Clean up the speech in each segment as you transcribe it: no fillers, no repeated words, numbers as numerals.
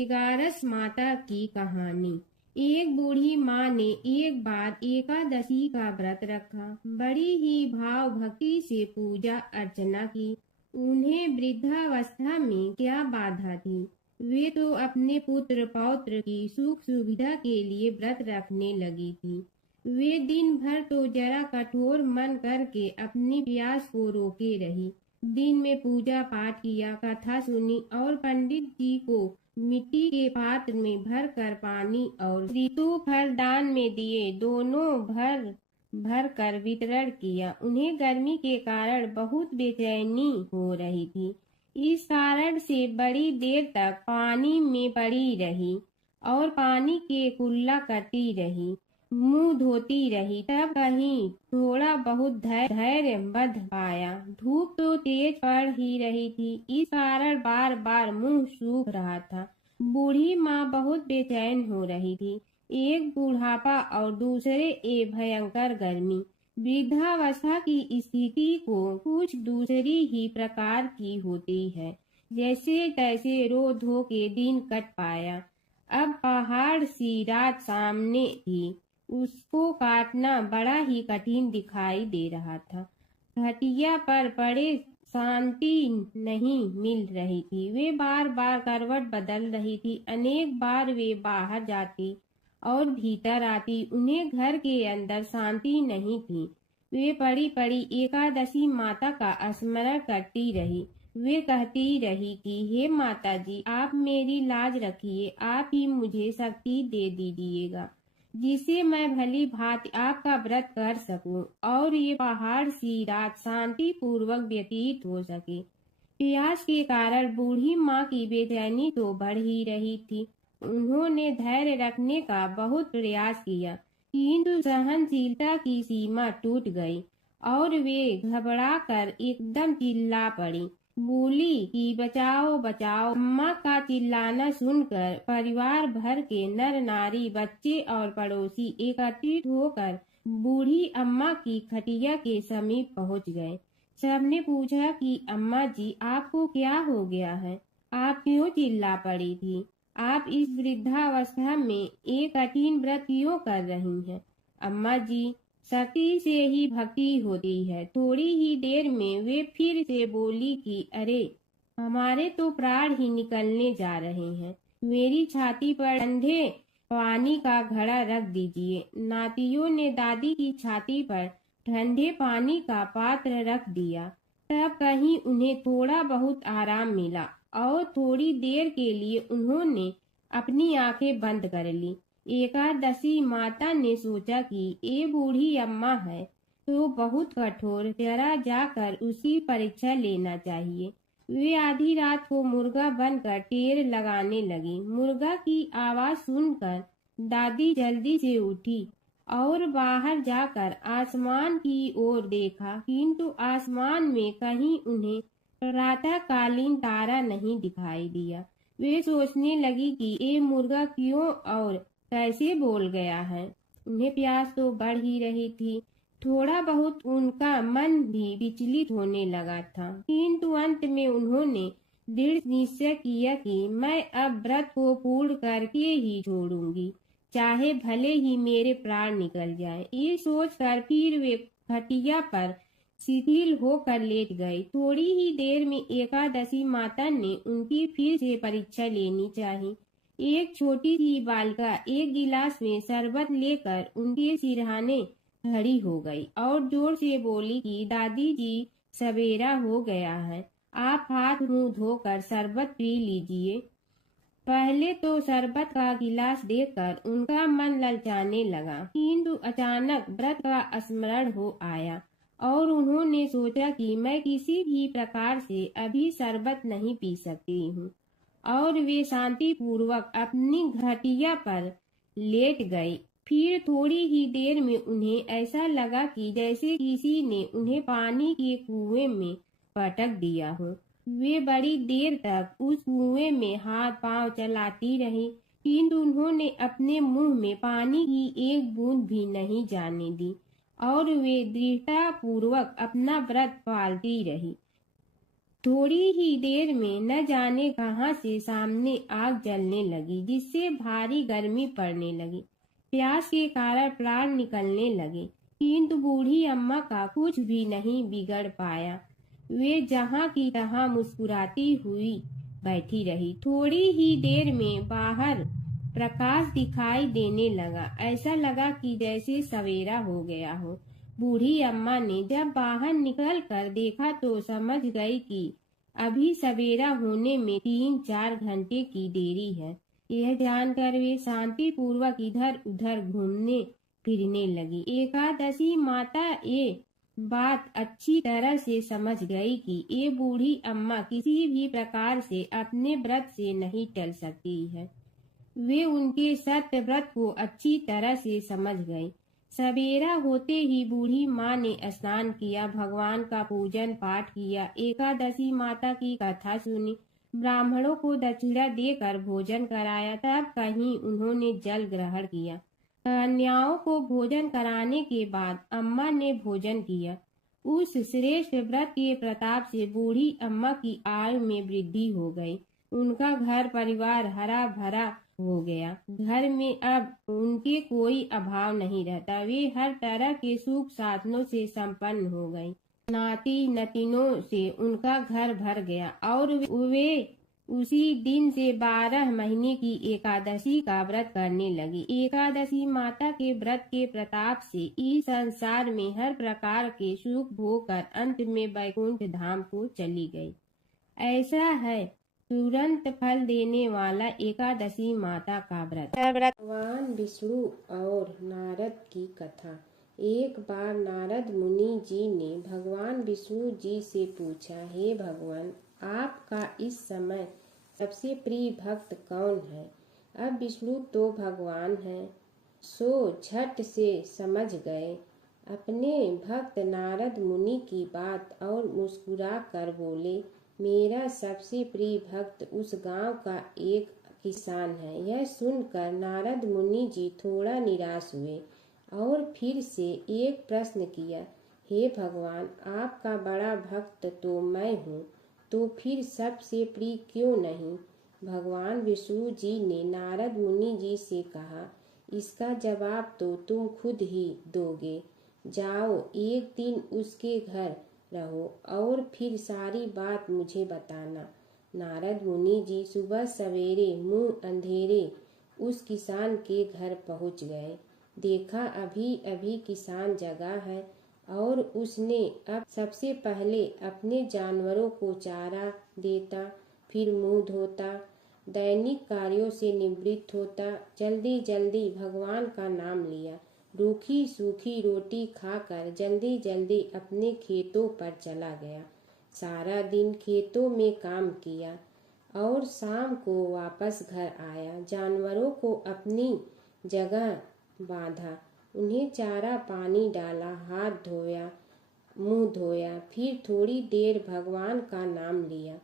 ग्यारस माता की कहानी। एक बूढ़ी माँ ने एक बार एकादशी का व्रत रखा। बड़ी ही भाव भक्ति से पूजा अर्चना की। उन्हें वृद्धावस्था में क्या बाधा थी। वे तो अपने पुत्र पौत्र की सुख सुविधा के लिए व्रत रखने लगी थी। वे दिन भर तो जरा कठोर मन करके अपनी प्यास को रोके रही। दिन में पूजा पाठ किया, कथा सुनी और पंडित जी को मिट्टी के पात्र में भर कर पानी और ऋतु फल दान में दिए। दोनों भर भर कर वितरण किया। उन्हें गर्मी के कारण बहुत बेचैनी हो रही थी। इस कारण से बड़ी देर तक पानी में पड़ी रही और पानी के कुल्ला करती रही, मुंह धोती रही। तब कहीं थोड़ा बहुत धैर्य बंध पाया। धूप तो तेज पड़ ही रही थी, इस कारण बार बार मुंह सूख रहा था। बूढ़ी माँ बहुत बेचैन हो रही थी। एक बुढ़ापा और दूसरे भयंकर गर्मी। वृद्धावस्था की स्थिति को कुछ दूसरी ही प्रकार की होती है। जैसे तैसे रो धो के दिन कट पाया। अब पहाड़ सी रात सामने थी, उसको काटना बड़ा ही कठिन दिखाई दे रहा था। खटिया पर पड़े शांति नहीं मिल रही थी। वे बार बार करवट बदल रही थी। अनेक बार वे बाहर जाती और भीतर आती। उन्हें घर के अंदर शांति नहीं थी। वे पड़ी पड़ी एकादशी माता का स्मरण करती रही। वे कहती रही कि हे माता जी, आप मेरी लाज रखिए, आप ही मुझे शक्ति दे दीजिएगा जिससे मैं भली भांति आपका व्रत कर सकूं और ये पहाड़ सी रात शांति पूर्वक व्यतीत हो सके। प्यास के कारण बूढ़ी माँ की बेचैनी तो बढ़ ही रही थी। उन्होंने धैर्य रखने का बहुत प्रयास किया, किंतु सहनशीलता की सीमा टूट गई और वे घबराकर एकदम चिल्ला पड़ी। बोली कि बचाओ बचाओ। अम्मा का चिल्लाना सुनकर परिवार भर के नर नारी, बच्चे और पड़ोसी एकत्रित होकर बूढ़ी अम्मा की खटिया के समीप पहुंच गए। सबने पूछा कि अम्मा जी, आपको क्या हो गया है? आप क्यों चिल्ला पड़ी थी? आप इस वृद्धावस्था में एक कठिन व्रत क्यों कर रही हैं? अम्मा जी, शक्ति से ही भक्ति होती है। थोड़ी ही देर में वे फिर से बोली कि अरे, हमारे तो प्राण ही निकलने जा रहे हैं। मेरी छाती पर ठंडे पानी का घड़ा रख दीजिए। नातियों ने दादी की छाती पर ठंडे पानी का पात्र रख दिया। तब कहीं उन्हें थोड़ा बहुत आराम मिला और थोड़ी देर के लिए उन्होंने अपनी आंखें बंद कर ली। एकादशी माता ने सोचा कि ये बूढ़ी अम्मा है तो बहुत कठोर, जरा जाकर उसकी परीक्षा लेना चाहिए। वे आधी रात को मुर्गा बनकर टेर लगाने लगी। मुर्गा की आवाज सुनकर दादी जल्दी से उठी और बाहर जाकर आसमान की ओर देखा, किंतु आसमान में कहीं उन्हें प्रातःकालीन तारा नहीं दिखाई दिया। वे सोचने लगी कि ये मुर्गा क्यों और कैसे बोल गया है। उन्हें प्यास तो बढ़ ही रही थी। थोड़ा बहुत उनका मन भी विचलित होने लगा था, किंतु अंत में उन्होंने दृढ़ निश्चय किया कि मैं अब व्रत को पूर्ण करके ही छोड़ूंगी, चाहे भले ही मेरे प्राण निकल जाए। ये सोचकर फिर वे खटिया पर शिथिल होकर लेट गए। थोड़ी ही देर में एकादशी माता ने उनकी फिर से परीक्षा लेनी चाहिए। एक छोटी सी बालिका एक गिलास में शरबत लेकर उनके सिरहाने खड़ी हो गई और जोर से बोली कि दादी जी, सवेरा हो गया है, आप हाथ मुंह धोकर शरबत पी लीजिए। पहले तो शरबत का गिलास देखकर उनका मन ललचाने लगा, किंतु अचानक व्रत का स्मरण हो आया और उन्होंने सोचा कि मैं किसी भी प्रकार से अभी शरबत नहीं पी सकती हूँ और वे शांति पूर्वक अपनी घटिया पर लेट गई। फिर थोड़ी ही देर में उन्हें ऐसा लगा कि जैसे किसी ने उन्हें पानी के कुएं में पटक दिया हो। वे बड़ी देर तक उस कुएं में हाथ पांव चलाती रही, किंतु उन्होंने अपने मुंह में पानी की एक बूंद भी नहीं जाने दी और वे दृढ़ता पूर्वक अपना व्रत पालती रही। थोड़ी ही देर में न जाने कहां से सामने आग जलने लगी, जिससे भारी गर्मी पड़ने लगी। प्यास के कारण प्राण निकलने लगे, किंतु बूढ़ी अम्मा का कुछ भी नहीं बिगड़ पाया। वे जहां की तहां मुस्कुराती हुई बैठी रही। थोड़ी ही देर में बाहर प्रकाश दिखाई देने लगा। ऐसा लगा कि जैसे सवेरा हो गया हो। बूढ़ी अम्मा ने जब बाहर निकल कर देखा तो समझ गई कि अभी सवेरा होने में 3-4 घंटे की देरी है। यह जानकर वे शांति पूर्वक इधर उधर घूमने फिरने लगी। एकादशी माता ये बात अच्छी तरह से समझ गई कि ये बूढ़ी अम्मा किसी भी प्रकार से अपने व्रत से नहीं टल सकती है। वे उनके सत्य व्रत को अच्छी तरह से समझ गई। सवेरा होते ही बूढ़ी माँ ने स्नान किया, भगवान का पूजन पाठ किया, एकादशी माता की कथा सुनी, ब्राह्मणों को दक्षिणा देकर भोजन कराया। तब कहीं उन्होंने जल ग्रहण किया। कन्याओं को भोजन कराने के बाद अम्मा ने भोजन किया। उस श्रेष्ठ व्रत के प्रताप से बूढ़ी अम्मा की आयु में वृद्धि हो गई। उनका घर परिवार हरा भरा हो गया। घर में अब उनके कोई अभाव नहीं रहता। वे हर तरह के सुख साधनों से संपन्न हो गई। नाती नतीनों से उनका घर भर गया और वे उसी दिन से 12 महीने की एकादशी का व्रत करने लगी। एकादशी माता के व्रत के प्रताप से इस संसार में हर प्रकार के सुख भोग कर अंत में वैकुंठ धाम को चली गई। ऐसा है तुरंत फल देने वाला एकादशी माता का व्रत। भगवान विष्णु और नारद की कथा। एक बार नारद मुनि जी ने भगवान विष्णु जी से पूछा, हे भगवान, आपका इस समय सबसे प्रिय भक्त कौन है? अब विष्णु तो भगवान हैं, सो झट से समझ गए अपने भक्त नारद मुनि की बात और मुस्कुरा कर बोले, मेरा सबसे प्रिय भक्त उस गांव का एक किसान है। यह सुनकर नारद मुनि जी थोड़ा निराश हुए और फिर से एक प्रश्न किया, हे भगवान, आपका बड़ा भक्त तो मैं हूँ, तो फिर सबसे प्रिय क्यों नहीं? भगवान विष्णु जी ने नारद मुनि जी से कहा, इसका जवाब तो तुम खुद ही दोगे। जाओ, एक दिन उसके घर रहो और फिर सारी बात मुझे बताना। नारद मुनि जी सुबह सवेरे मुंह अंधेरे उस किसान के घर पहुंच गए। देखा अभी अभी किसान जगा है और उसने अब सबसे पहले अपने जानवरों को चारा देता, फिर मुंह धोता, दैनिक कार्यों से निवृत्त होता, जल्दी जल्दी भगवान का नाम लिया, रूखी सूखी रोटी खाकर जल्दी जल्दी अपने खेतों पर चला गया। सारा दिन खेतों में काम किया और शाम को वापस घर आया। जानवरों को अपनी जगह बांधा, उन्हें चारा पानी डाला, हाथ धोया, मुंह धोया, फिर थोड़ी देर भगवान का नाम लिया,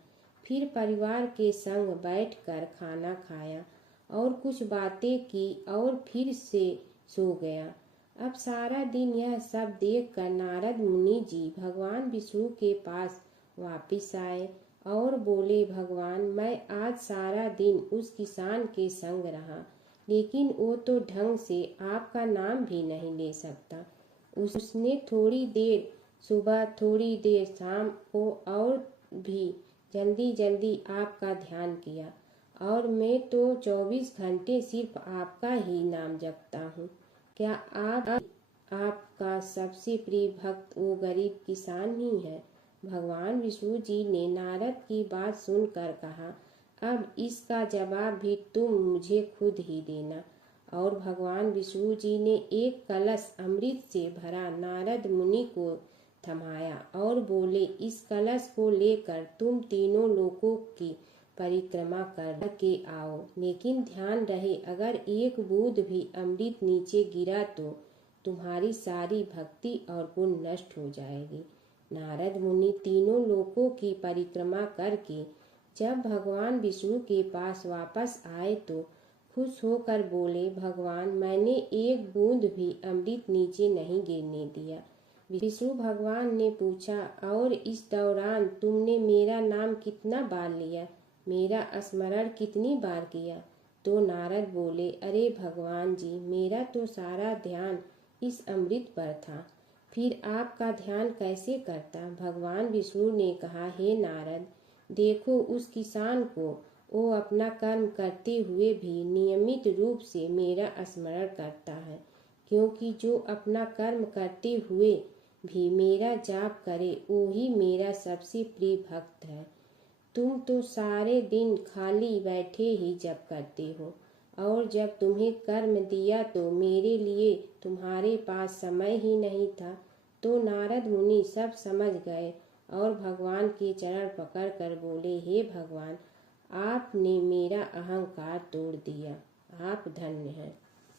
फिर परिवार के संग बैठकर खाना खाया और कुछ बातें की और फिर से सो गया। अब सारा दिन यह सब देखकर नारद मुनि जी भगवान विष्णु के पास वापिस आए और बोले, भगवान, मैं आज सारा दिन उस किसान के संग रहा, लेकिन वो तो ढंग से आपका नाम भी नहीं ले सकता। उसने थोड़ी देर सुबह, थोड़ी देर शाम को और भी जल्दी जल्दी आपका ध्यान किया, और मैं तो 24 घंटे सिर्फ आपका ही नाम जपता हूँ। क्या आपका सबसे प्रिय भक्त वो गरीब किसान ही है? भगवान विष्णु जी ने नारद की बात सुनकर कहा, अब इसका जवाब भी तुम मुझे खुद ही देना। और भगवान विष्णु जी ने एक कलश अमृत से भरा नारद मुनि को थमाया और बोले, इस कलश को लेकर तुम तीनों लोकों की परिक्रमा कर के आओ, लेकिन ध्यान रहे अगर एक बूंद भी अमृत नीचे गिरा तो तुम्हारी सारी भक्ति और पुण्य नष्ट हो जाएगी। नारद मुनि तीनों लोकों की परिक्रमा करके जब भगवान विष्णु के पास वापस आए तो खुश होकर बोले, भगवान, मैंने एक बूंद भी अमृत नीचे नहीं गिरने दिया। विष्णु भगवान ने पूछा, और इस दौरान तुमने मेरा नाम कितना बार लिया, मेरा स्मरण कितनी बार किया? तो नारद बोले, अरे भगवान जी, मेरा तो सारा ध्यान इस अमृत पर था, फिर आपका ध्यान कैसे करता? भगवान विष्णु ने कहा, हे नारद, देखो उस किसान को, वो अपना कर्म करते हुए भी नियमित रूप से मेरा स्मरण करता है, क्योंकि जो अपना कर्म करते हुए भी मेरा जाप करे वो ही मेरा सबसे प्रिय भक्त है। तुम तो सारे दिन खाली बैठे ही जप करते हो, और जब तुम्हें कर्म दिया तो मेरे लिए तुम्हारे पास समय ही नहीं था। तो नारद मुनि सब समझ गए और भगवान के चरण पकड़ कर बोले, हे भगवान, आपने मेरा अहंकार तोड़ दिया, आप धन्य हैं।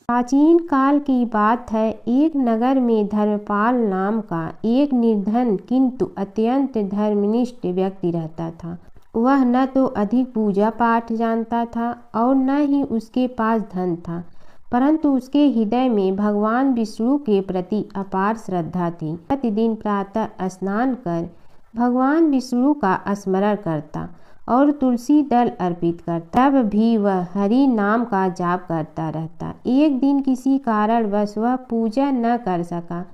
प्राचीन काल की बात है। एक नगर में धर्मपाल नाम का एक निर्धन किंतु अत्यंत धर्मनिष्ठ व्यक्ति रहता था। वह न तो अधिक पूजा पाठ जानता था और न ही उसके पास धन था, परंतु उसके हृदय में भगवान विष्णु के प्रति अपार श्रद्धा थी। प्रतिदिन प्रातः स्नान कर भगवान विष्णु का स्मरण करता और तुलसी दल अर्पित करता। तब भी वह हरि नाम का जाप करता रहता। एक दिन किसी कारणवश वह पूजा न कर सका।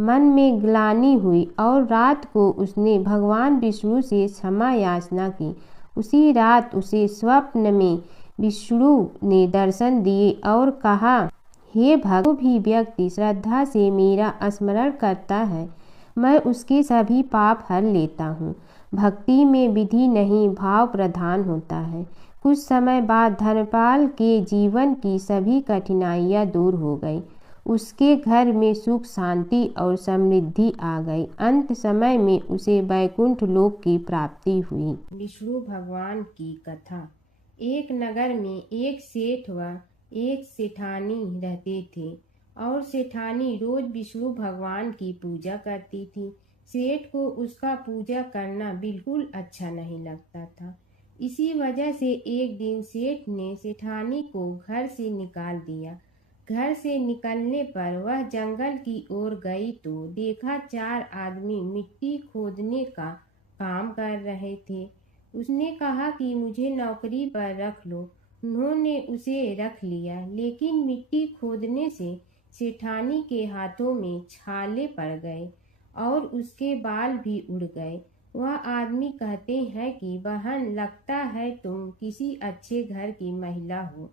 मन में ग्लानि हुई और रात को उसने भगवान विष्णु से क्षमा याचना की। उसी रात उसे स्वप्न में विष्णु ने दर्शन दिए और कहा, हे भक्त, जो भी व्यक्ति श्रद्धा से मेरा स्मरण करता है, मैं उसके सभी पाप हर लेता हूँ। भक्ति में विधि नहीं, भाव प्रधान होता है। कुछ समय बाद धर्मपाल के जीवन की सभी कठिनाइयाँ दूर हो गई। उसके घर में सुख, शांति और समृद्धि आ गई। अंत समय में उसे वैकुंठ लोक की प्राप्ति हुई। विष्णु भगवान की कथा। एक नगर में एक सेठ व एक सेठानी रहते थे, और सेठानी रोज विष्णु भगवान की पूजा करती थी। सेठ को उसका पूजा करना बिल्कुल अच्छा नहीं लगता था। इसी वजह से एक दिन सेठ ने सेठानी को घर से निकाल दिया। घर से निकलने पर वह जंगल की ओर गई तो देखा 4 आदमी मिट्टी खोदने का काम कर रहे थे। उसने कहा कि मुझे नौकरी पर रख लो। उन्होंने उसे रख लिया, लेकिन मिट्टी खोदने से सेठानी के हाथों में छाले पड़ गए और उसके बाल भी उड़ गए। वह आदमी कहते हैं कि बहन, लगता है तुम किसी अच्छे घर की महिला हो,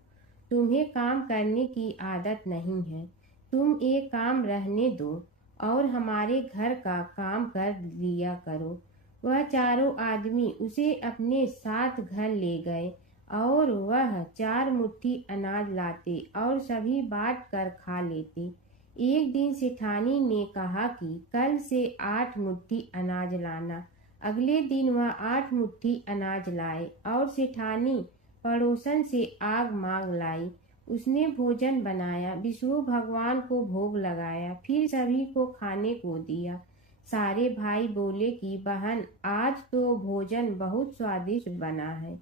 तुम्हें काम करने की आदत नहीं है। तुम एक काम रहने दो और हमारे घर का काम कर लिया करो। वह चारों आदमी उसे अपने साथ घर ले गए और वह 4 मुट्ठी अनाज लाते और सभी बांट कर खा लेते। एक दिन सेठानी ने कहा कि कल से 8 मुट्ठी अनाज लाना। अगले दिन वह 8 मुट्ठी अनाज लाए और सेठानी पड़ोसन से आग मांग लाई। उसने भोजन बनाया, विष्णु भगवान को भोग लगाया, फिर सभी को खाने को दिया। सारे भाई बोले कि बहन, आज तो भोजन बहुत स्वादिष्ट बना है।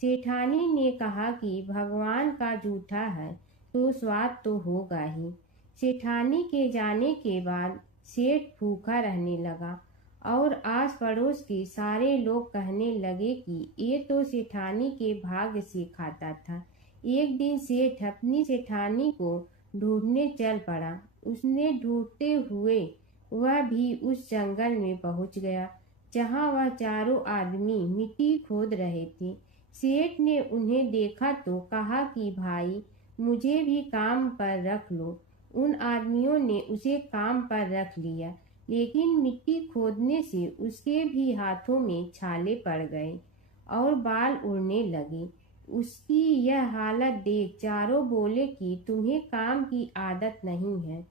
सेठानी ने कहा कि भगवान का जूठा है तो स्वाद तो होगा ही। सेठानी के जाने के बाद सेठ भूखा रहने लगा और आस पड़ोस के सारे लोग कहने लगे कि ये तो सेठानी के भाग्य से खाता था। एक दिन सेठ अपनी सेठानी को ढूंढने चल पड़ा। उसने ढूंढते हुए वह भी उस जंगल में पहुंच गया जहां वह चारों आदमी मिट्टी खोद रहे थे। सेठ ने उन्हें देखा तो कहा कि भाई, मुझे भी काम पर रख लो। उन आदमियों ने उसे काम पर रख लिया, लेकिन मिट्टी खोदने से उसके भी हाथों में छाले पड़ गए और बाल उड़ने लगे। उसकी यह हालत देख चारों बोले कि तुम्हें काम की आदत नहीं है,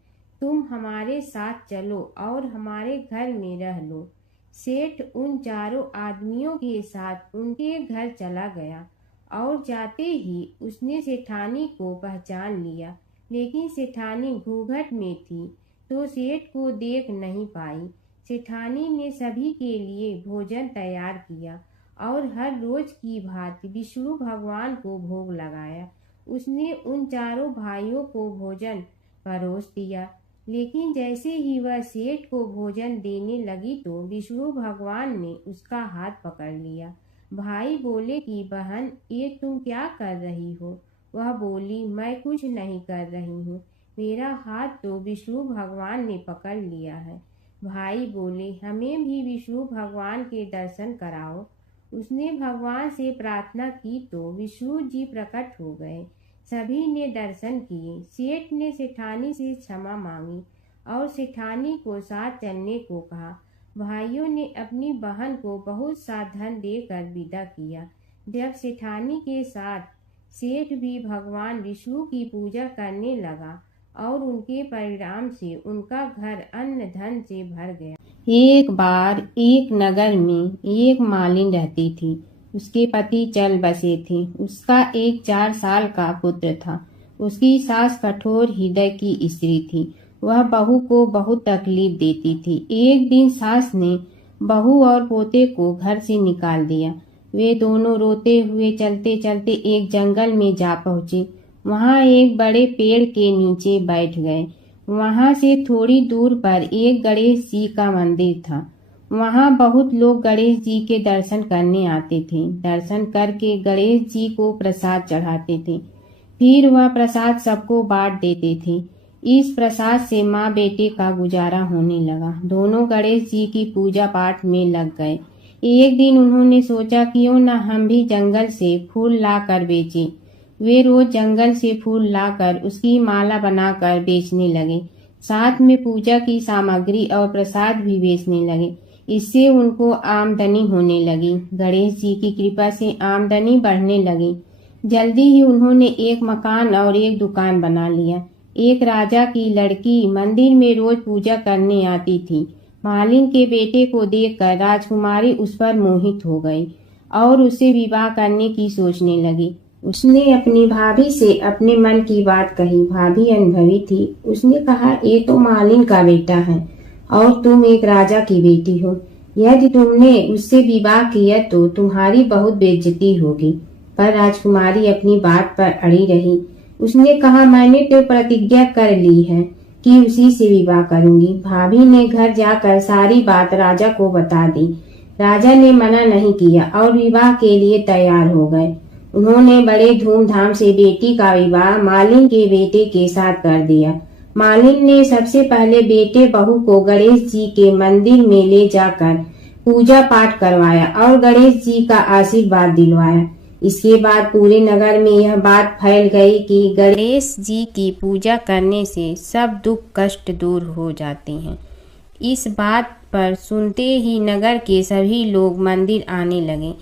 तुम हमारे साथ चलो और हमारे घर में रह लो। सेठ उन चारों आदमियों के साथ उनके घर चला गया और जाते ही उसने सेठानी को पहचान लिया, लेकिन सेठानी घूंघट में थी तो सेठ को देख नहीं पाई। सेठानी ने सभी के लिए भोजन तैयार किया और हर रोज की भांति विष्णु भगवान को भोग लगाया। उसने उन चारों भाइयों को भोजन परोस दिया, लेकिन जैसे ही वह सेठ को भोजन देने लगी तो विष्णु भगवान ने उसका हाथ पकड़ लिया। भाई बोले कि बहन, ये तुम क्या कर रही हो? वह बोली, मैं कुछ नहीं कर रही हूँ, मेरा हाथ तो विष्णु भगवान ने पकड़ लिया है। भाई बोले, हमें भी विष्णु भगवान के दर्शन कराओ। उसने भगवान से प्रार्थना की तो विष्णु जी प्रकट हो गए। सभी ने दर्शन किए। सेठ ने सेठानी से क्षमा मांगी और सेठानी को साथ चलने को कहा। भाइयों ने अपनी बहन को बहुत सा धन देकर विदा किया। जब सेठानी के साथ सेठ भी भगवान विष्णु की पूजा करने लगा और उनके परिणाम से उनका घर अन्न धन से भर गया। एक बार एक नगर में एक मालिन रहती थी। उसके पति चल बसे थे। उसका एक 4 साल का पुत्र था। उसकी सास कठोर हृदय की स्त्री थी। वह बहू को बहुत तकलीफ देती थी। एक दिन सास ने बहू और पोते को घर से निकाल दिया। वे दोनों रोते हुए चलते चलते एक जंगल में जा पहुंचे। वहां एक बड़े पेड़ के नीचे बैठ गए। वहां से थोड़ी दूर पर एक गणेश जी का मंदिर था। वहां बहुत लोग गणेश जी के दर्शन करने आते थे। दर्शन करके गणेश जी को प्रसाद चढ़ाते थे। फिर वह प्रसाद सबको बांट देते थे। इस प्रसाद से माँ बेटे का गुजारा होने लगा। दोनों गणेश जी की पूजा पाठ में लग गए। एक दिन उन्होंने सोचा क्यों न हम भी जंगल से फूल लाकर बेचें। वे रोज जंगल से फूल लाकर उसकी माला बनाकर बेचने लगे। साथ में पूजा की सामग्री और प्रसाद भी बेचने लगे। इससे उनको आमदनी होने लगी। गणेश जी की कृपा से आमदनी बढ़ने लगी। जल्दी ही उन्होंने एक मकान और एक दुकान बना लिया। एक राजा की लड़की मंदिर में रोज पूजा करने आती थी। मालिन के बेटे को देखकर राजकुमारी उस पर मोहित हो गई और उसे विवाह करने की सोचने लगी। उसने अपनी भाभी से अपने मन की बात कही। भाभी अनुभवी थी। उसने कहा, ये तो मालिन का बेटा है और तुम एक राजा की बेटी हो। यदि तुमने उससे विवाह किया तो तुम्हारी बहुत बेइज्जती होगी। पर राजकुमारी अपनी बात पर अड़ी रही। उसने कहा, मैंने तो प्रतिज्ञा कर ली है कि उसी से विवाह करूंगी। भाभी ने घर जाकर सारी बात राजा को बता दी। राजा ने मना नहीं किया और विवाह के लिए तैयार हो गए। उन्होंने बड़े धूमधाम से बेटी का विवाह मालिन के बेटे के साथ कर दिया। मालिन ने सबसे पहले बेटे बहू को गणेश जी के मंदिर में ले जाकर पूजा पाठ करवाया और गणेश जी का आशीर्वाद दिलवाया। इसके बाद पूरे नगर में यह बात फैल गई कि गणेश जी की पूजा करने से सब दुख कष्ट दूर हो जाते हैं। इस बात पर सुनते ही नगर के सभी लोग मंदिर आने लगे।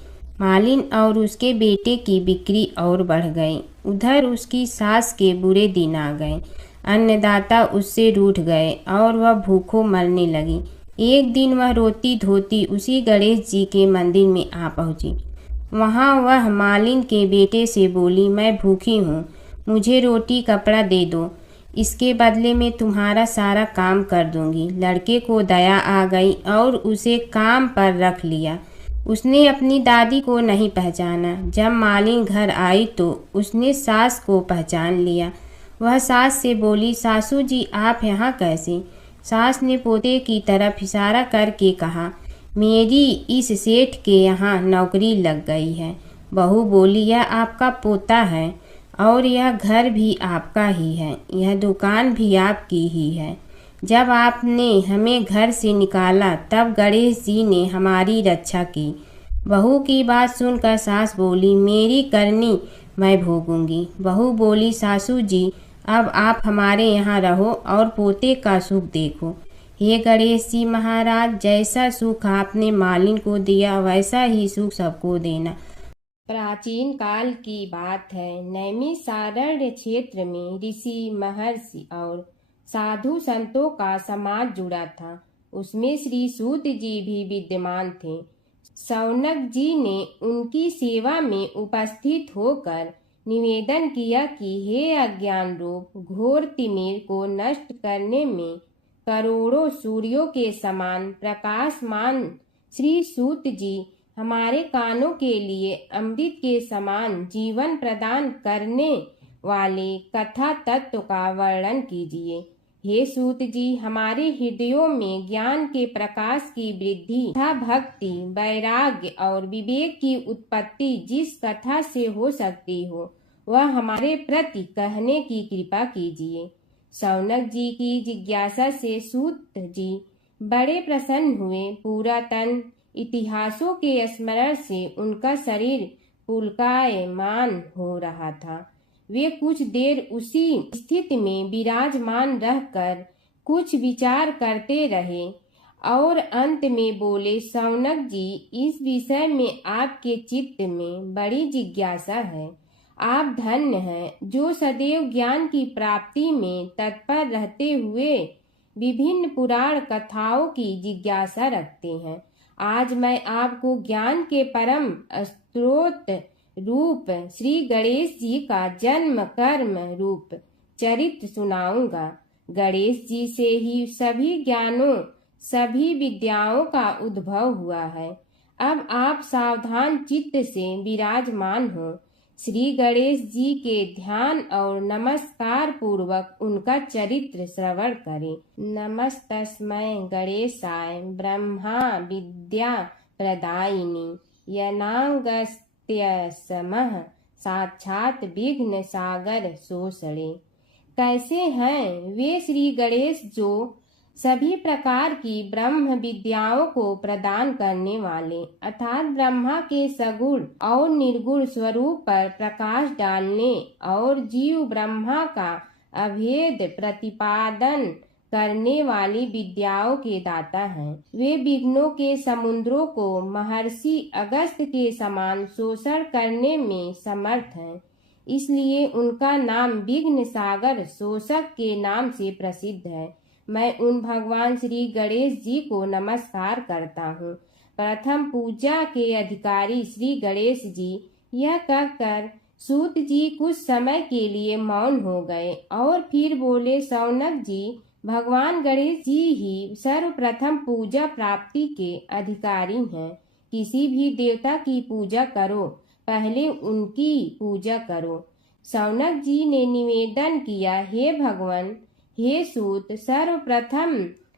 मालिन और उसके बेटे की बिक्री और बढ़ गई। उधर उसकी सास के बुरे दिन आ गए। अन्नदाता उससे रूठ गए और वह भूखों मरने लगी। एक दिन वह रोती धोती उसी गणेश जी के मंदिर में आ पहुंची। वहां वह मालिन के बेटे से बोली, मैं भूखी हूँ, मुझे रोटी कपड़ा दे दो, इसके बदले में तुम्हारा सारा काम कर दूंगी। लड़के को दया आ गई और उसे काम पर रख लिया। उसने अपनी दादी को नहीं पहचाना। जब मालिन घर आई तो उसने सास को पहचान लिया। वह सास से बोली, सासू जी आप यहाँ कैसे? सास ने पोते की तरफ इशारा करके कहा, मेरी इस सेठ के यहाँ नौकरी लग गई है। बहू बोली, यह आपका पोता है और यह घर भी आपका ही है, यह दुकान भी आपकी ही है। जब आपने हमें घर से निकाला तब गणेश जी ने हमारी रक्षा की। बहू की बात सुनकर सास बोली, मेरी करनी मैं भोगूंगी। बहू बोली, सासू जी अब आप हमारे यहाँ रहो और पोते का सुख देखो। हे गणेश जी महाराज, जैसा सुख आपने मालिन को दिया वैसा ही सुख सबको देना। प्राचीन काल की बात है। नैमिषारण्य क्षेत्र में ऋषि महर्षि और साधु संतों का समाज जुड़ा था। उसमें श्री सूत जी भी विद्यमान थे। शौनक जी ने उनकी सेवा में उपस्थित होकर निवेदन किया कि हे अज्ञान रूप घोर तिमिर को नष्ट करने में करोड़ों सूर्यों के समान प्रकाशमान श्री सूत जी, हमारे कानों के लिए अमृत के समान जीवन प्रदान करने वाले कथा तत्व का वर्णन कीजिए। हे सूत जी, हमारे हृदयों में ज्ञान के प्रकाश की वृद्धि तथा भक्ति, वैराग्य और विवेक की उत्पत्ति जिस कथा से हो सकती हो, वह हमारे प्रति कहने की कृपा कीजिए। शौनक जी की जिज्ञासा से सूत जी बड़े प्रसन्न हुए। पुरातन इतिहासों के स्मरण से उनका शरीर पुलकायमान हो रहा था। वे कुछ देर उसी स्थिति में विराजमान रहकर कुछ विचार करते रहे और अंत में बोले, शौनक जी, इस विषय में आपके चित्त में बड़ी जिज्ञासा है। आप धन्य हैं जो सदैव ज्ञान की प्राप्ति में तत्पर रहते हुए विभिन्न पुराण कथाओं की जिज्ञासा रखते हैं। आज मैं आपको ज्ञान के परम स्रोत रूप श्री गणेश जी का जन्म कर्म रूप चरित्र सुनाऊंगा। गणेश जी से ही सभी ज्ञानों, सभी विद्याओं का उद्भव हुआ है। अब आप सावधान चित्त से विराजमान हो। श्री गणेश जी के ध्यान और नमस्कार पूर्वक उनका चरित्र श्रवण करें। नमस्तस्मै गणेशाय ब्रह्मा विद्या प्रदायिनी यनागस्त्यसमः साक्षात विघ्न सागर सोसड़े। कैसे हैं वे श्री गणेश जो सभी प्रकार की ब्रह्म विद्याओं को प्रदान करने वाले, अर्थात ब्रह्मा के सगुण और निर्गुण स्वरूप पर प्रकाश डालने और जीव ब्रह्मा का अभेद प्रतिपादन करने वाली विद्याओं के दाता हैं। वे विघ्नों के समुद्रों को महर्षि अगस्त्य के समान शोषण करने में समर्थ हैं। इसलिए उनका नाम विघ्न सागर शोषक के नाम से प्रसिद्ध है। मैं उन भगवान श्री गणेश जी को नमस्कार करता हूँ। प्रथम पूजा के अधिकारी श्री गणेश जी, यह कहकर सूत जी कुछ समय के लिए मौन हो गए और फिर बोले, शौनक जी, भगवान गणेश जी ही सर्वप्रथम पूजा प्राप्ति के अधिकारी हैं। किसी भी देवता की पूजा करो, पहले उनकी पूजा करो। शौनक जी ने निवेदन किया, हे भगवान, हे सूत, सर्वप्रथम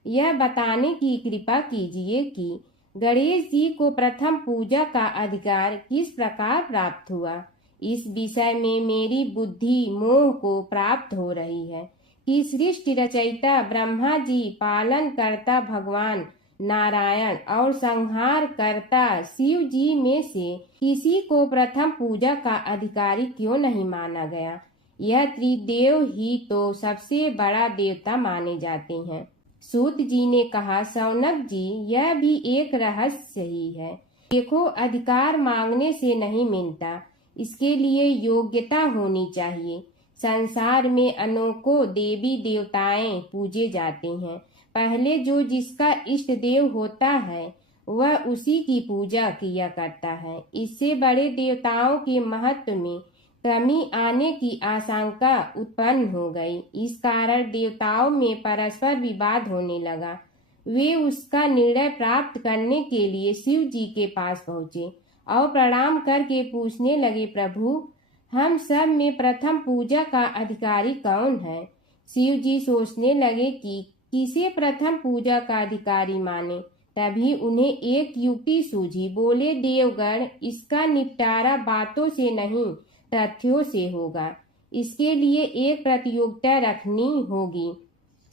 यह बताने की कृपा कीजिए कि गणेश जी को प्रथम पूजा का अधिकार किस प्रकार प्राप्त हुआ। इस विषय में मेरी बुद्धि मोह को प्राप्त हो रही है कि सृष्टि रचयिता ब्रह्मा जी, पालन करता भगवान नारायण और संहार करता शिव जी में से किसी को प्रथम पूजा का अधिकारी क्यों नहीं माना गया। यह त्रिदेव ही तो सबसे बड़ा देवता माने जाते हैं। सूत जी ने कहा, शौनक जी, यह भी एक रहस्य ही है। देखो, अधिकार मांगने से नहीं मिलता, इसके लिए योग्यता होनी चाहिए। संसार में अनेकों देवी देवताएं पूजे जाते हैं। पहले जो जिसका इष्ट देव होता है वह उसी की पूजा किया करता है। इससे बड़े देवताओं के महत्व में कमी आने की आशंका उत्पन्न हो गई। इस कारण देवताओं में परस्पर विवाद होने लगा। वे उसका निर्णय प्राप्त करने के लिए शिव जी के पास पहुँचे और प्रणाम करके पूछने लगे, प्रभु, हम सब में प्रथम पूजा का अधिकारी कौन है। शिव जी सोचने लगे कि किसे प्रथम पूजा का अधिकारी माने। तभी उन्हें एक युक्ति सूझी। बोले, देवगण, इसका निपटारा बातों से नहीं तथ्यों से होगा। इसके लिए एक प्रतियोगिता रखनी होगी,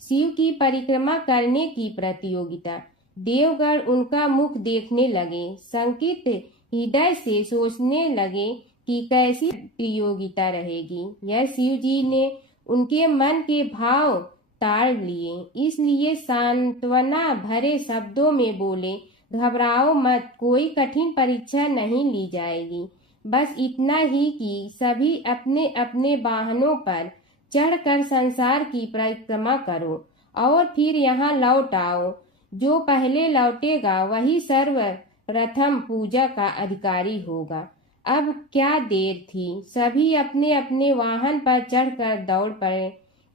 शिव की परिक्रमा करने की प्रतियोगिता। देवगण उनका मुख देखने लगे, शंकित हृदय से सोचने लगे कि कैसी प्रतियोगिता रहेगी। यह शिव जी ने उनके मन के भाव ताड़ लिए, इसलिए सांत्वना भरे शब्दों में बोले, घबराओ मत, कोई कठिन परीक्षा नहीं ली जाएगी। बस इतना ही कि सभी अपने अपने वाहनों पर चढ़कर संसार की परिक्रमा करो और फिर यहाँ लौट आओ। जो पहले लौटेगा वही सर्वप्रथम पूजा का अधिकारी होगा। अब क्या देर थी, सभी अपने अपने वाहन पर चढ़कर दौड़ पड़े।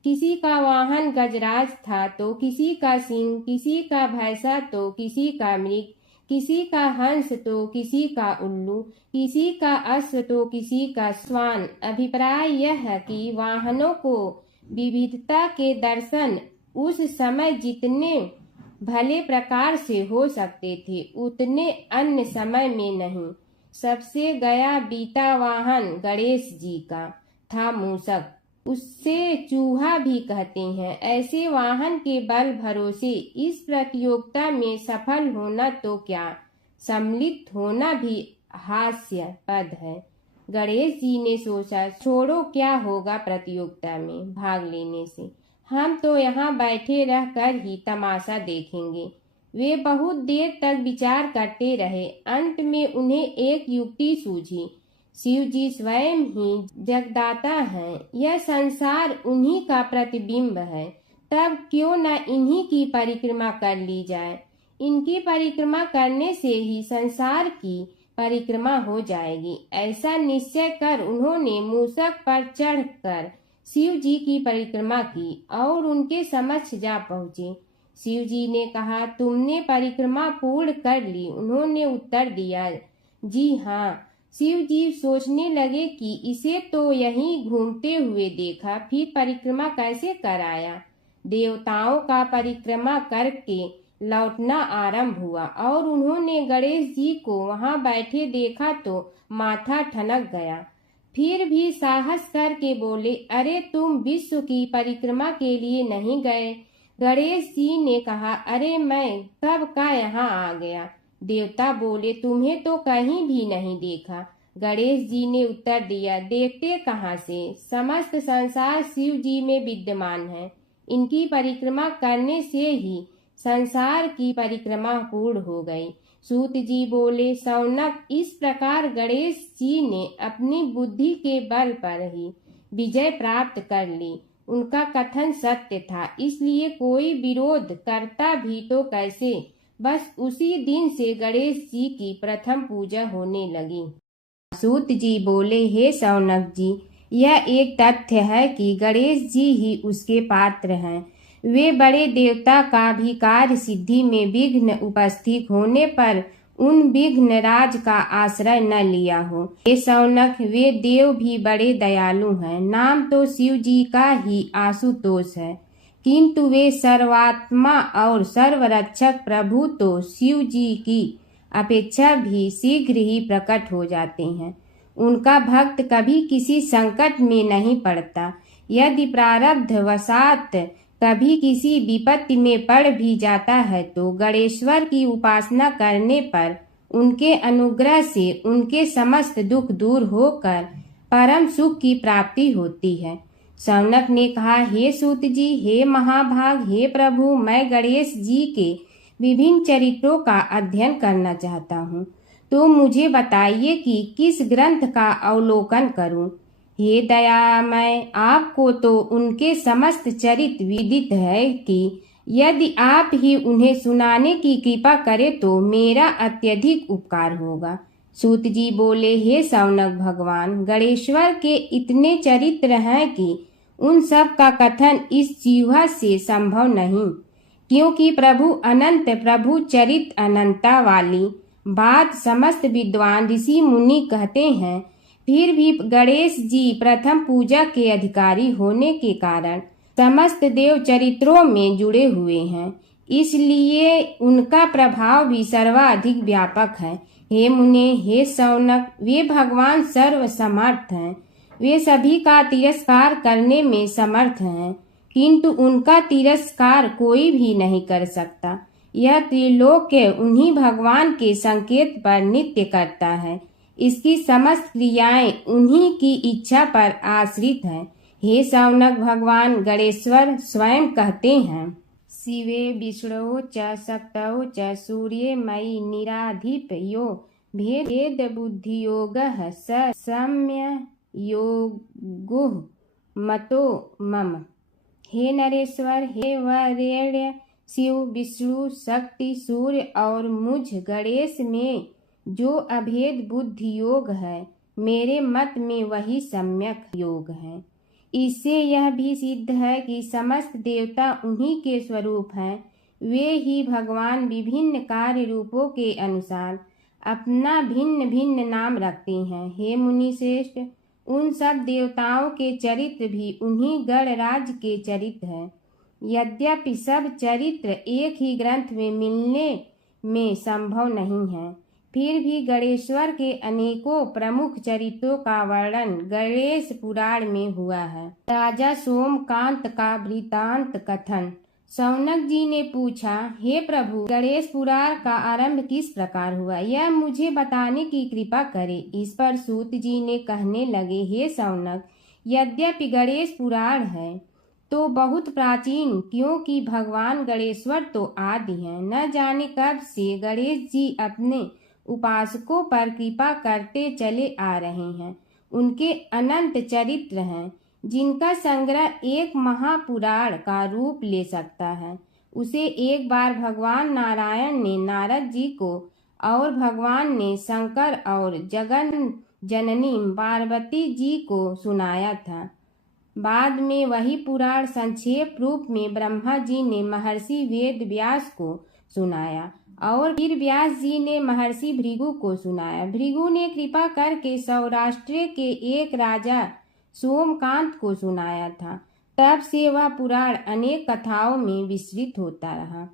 किसी का वाहन गजराज था तो किसी का सिंह, किसी का भैंसा तो किसी का मृग, किसी का हंस तो किसी का उल्लू, किसी का अश्व तो किसी का श्वान। अभिप्राय यह है कि वाहनों को विविधता के दर्शन उस समय जितने भले प्रकार से हो सकते थे उतने अन्य समय में नहीं। सबसे गया बीता वाहन गणेश जी का था मूषक, उससे चूहा भी कहते हैं। ऐसे वाहन के बल भरोसे इस प्रतियोगिता में सफल होना तो क्या, सम्मिलित होना भी हास्यास्पद है। गणेश जी ने सोचा, छोड़ो, क्या होगा प्रतियोगिता में भाग लेने से, हम तो यहाँ बैठे रह कर ही तमाशा देखेंगे। वे बहुत देर तक विचार करते रहे। अंत में उन्हें एक युक्ति सूझी। शिव जी स्वयं ही जगदाता हैं, यह संसार उन्हीं का प्रतिबिंब है, तब क्यों न इन्हीं की परिक्रमा कर ली जाए। इनकी परिक्रमा करने से ही संसार की परिक्रमा हो जाएगी। ऐसा निश्चय कर उन्होंने मूषक पर चढ़कर शिव जी की परिक्रमा की और उनके समक्ष जा पहुँचे। शिव जी ने कहा, तुमने परिक्रमा पूर्ण कर ली? उन्होंने उत्तर दिया, जी हाँ। शिव जी सोचने लगे कि इसे तो यहीं घूमते हुए देखा, फिर परिक्रमा कैसे कराया। देवताओं का परिक्रमा करके लौटना आरंभ हुआ और उन्होंने गणेश जी को वहां बैठे देखा तो माथा ठनक गया। फिर भी साहस करके बोले, अरे तुम विश्व की परिक्रमा के लिए नहीं गए? गणेश जी ने कहा, अरे मैं कब का यहाँ आ गया। देवता बोले, तुम्हें तो कहीं भी नहीं देखा। गणेश जी ने उत्तर दिया, देखते कहाँ से, समस्त संसार शिव जी में विद्यमान है। इनकी परिक्रमा करने से ही संसार की परिक्रमा पूर्ण हो गई। सूत जी बोले, शौनक, इस प्रकार गणेश जी ने अपनी बुद्धि के बल पर ही विजय प्राप्त कर ली। उनका कथन सत्य था, इसलिए कोई विरोध करता भी तो कैसे। बस उसी दिन से गणेश जी की प्रथम पूजा होने लगी। सूत जी बोले, हे शौनक जी, यह एक तथ्य है कि गणेश जी ही उसके पात्र हैं। वे बड़े देवता का भी कार्य सिद्धि में विघ्न उपस्थित होने पर उन विघ्न राज का आश्रय न लिया हो। हे शौनक, वे देव भी बड़े दयालु हैं। नाम तो शिव जी का ही आशुतोष है, किंतु वे सर्वात्मा और सर्वरक्षक प्रभु तो शिव जी की अपेक्षा भी शीघ्र ही प्रकट हो जाते हैं। उनका भक्त कभी किसी संकट में नहीं पड़ता। यदि प्रारब्ध वशात कभी किसी विपत्ति में पड़ भी जाता है तो गणेश्वर की उपासना करने पर उनके अनुग्रह से उनके समस्त दुख दूर होकर परम सुख की प्राप्ति होती है। शौनक ने कहा, हे सूत जी, हे महाभाग, हे प्रभु, मैं गणेश जी के विभिन्न चरित्रों का अध्ययन करना चाहता हूँ, तो मुझे बताइए कि किस ग्रंथ का अवलोकन करूँ। हे दयामय, आपको तो उनके समस्त चरित्र विदित है कि यदि आप ही उन्हें सुनाने की कृपा करें तो मेरा अत्यधिक उपकार होगा। सूत जी बोले, हे शौनक भगवान, गणेश्वर के इतने चरित्र हैं कि उन सब का कथन इस जीवा से संभव नहीं, क्योंकि प्रभु अनंत, प्रभु चरित्र अनंता वाली बात समस्त विद्वान ऋषि मुनि कहते हैं। फिर भी गणेश जी प्रथम पूजा के अधिकारी होने के कारण समस्त देव चरित्रों में जुड़े हुए हैं, इसलिए उनका प्रभाव भी सर्वाधिक व्यापक है। हे मुने, हे शौनक, वे भगवान सर्व समर्थ हैं। वे सभी का तिरस्कार करने में समर्थ हैं, किंतु उनका तिरस्कार कोई भी नहीं कर सकता। यह त्रिलोक्य उन्हीं भगवान के संकेत पर नित्य करता है। इसकी समस्त क्रियाएं उन्हीं की इच्छा पर आश्रित हैं। हे शौनक भगवान गणेश्वर स्वयं कहते हैं, शिवे विष्णु च शक्तौ च सूर्ये मयि निराधिप यो भेद बुद्धि योग स सम्य योगो मतो मम। हे नरेश्वर, हे वरेण्य, शिव, विष्णु, शक्ति, सूर्य और मुझ गणेश में जो अभेद बुद्धि योग है, मेरे मत में वही सम्यक योग है। इससे यह भी सिद्ध है कि समस्त देवता उन्हीं के स्वरूप हैं। वे ही भगवान विभिन्न कार्य रूपों के अनुसार अपना भिन्न भिन्न नाम रखते हैं। हे मुनि श्रेष्ठ, उन सब देवताओं के चरित्र भी उन्हीं गणराज के चरित्र हैं। यद्यपि सब चरित्र एक ही ग्रंथ में मिलने में संभव नहीं है, फिर भी गणेश्वर के अनेकों प्रमुख चरित्रों का वर्णन गणेश पुराण में हुआ है। राजा सोमकांत का वृत्तांत कथन। शौनक जी ने पूछा, हे प्रभु, गणेश पुराण का आरंभ किस प्रकार हुआ, यह मुझे बताने की कृपा करे। इस पर सूत जी ने कहने लगे, हे शौनक, यद्यपि गणेश पुराण है तो बहुत प्राचीन, क्योंकि भगवान गणेश्वर तो आदि हैं। न जाने कब से गणेश जी अपने उपासकों पर कृपा करते चले आ रहे हैं। उनके अनंत चरित्र हैं, जिनका संग्रह एक महापुराण का रूप ले सकता है। उसे एक बार भगवान नारायण ने नारद जी को और भगवान ने शंकर और जगन जननी पार्वती जी को सुनाया था। बाद में वही पुराण संक्षेप रूप में ब्रह्मा जी ने महर्षि वेद व्यास को सुनाया और फिर व्यास जी ने महर्षि भृगु को सुनाया। भृगु ने कृपा करके सौराष्ट्र के एक राजा सोमकांत को सुनाया था। तब से वह पुराण अनेक कथाओं में विस्तृत होता रहा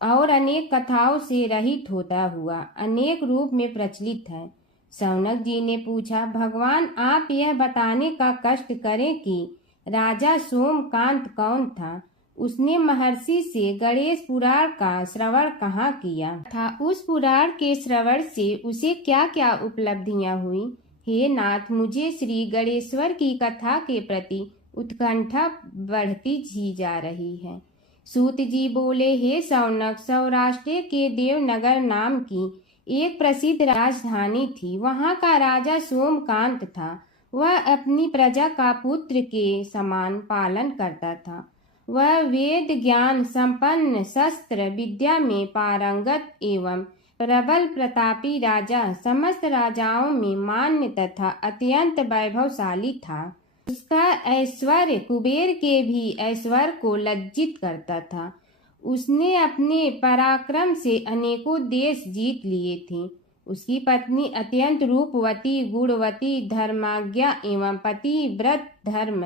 और अनेक कथाओं से रहित होता हुआ अनेक रूप में प्रचलित है। शौनक जी ने पूछा, भगवान, आप यह बताने का कष्ट करें कि राजा सोमकांत कौन था। उसने महर्षि से गणेश पुराण का श्रवण कहाँ किया था, उस पुराण के श्रवण से उसे क्या क्या उपलब्धियां हुई। हे नाथ, मुझे श्री गणेश्वर की कथा के प्रति उत्कंठा बढ़ती ही जा रही है। सूत जी बोले, हे शौनक, सौराष्ट्र के देवनगर नाम की एक प्रसिद्ध राजधानी थी। वहाँ का राजा सोमकांत था। वह अपनी प्रजा का पुत्र के समान पालन करता था। वह वेद ज्ञान संपन्न, शस्त्र विद्या में पारंगत एवं प्रबल प्रतापी राजा, समस्त राजाओं में मान्य तथा अत्यंत वैभवशाली था। उसका ऐश्वर्य कुबेर के भी ऐश्वर्य को लज्जित करता था। उसने अपने पराक्रम से अनेकों देश जीत लिए थे। उसकी पत्नी अत्यंत रूपवती, गुणवती, धर्माज्ञा एवं पतिव्रत धर्म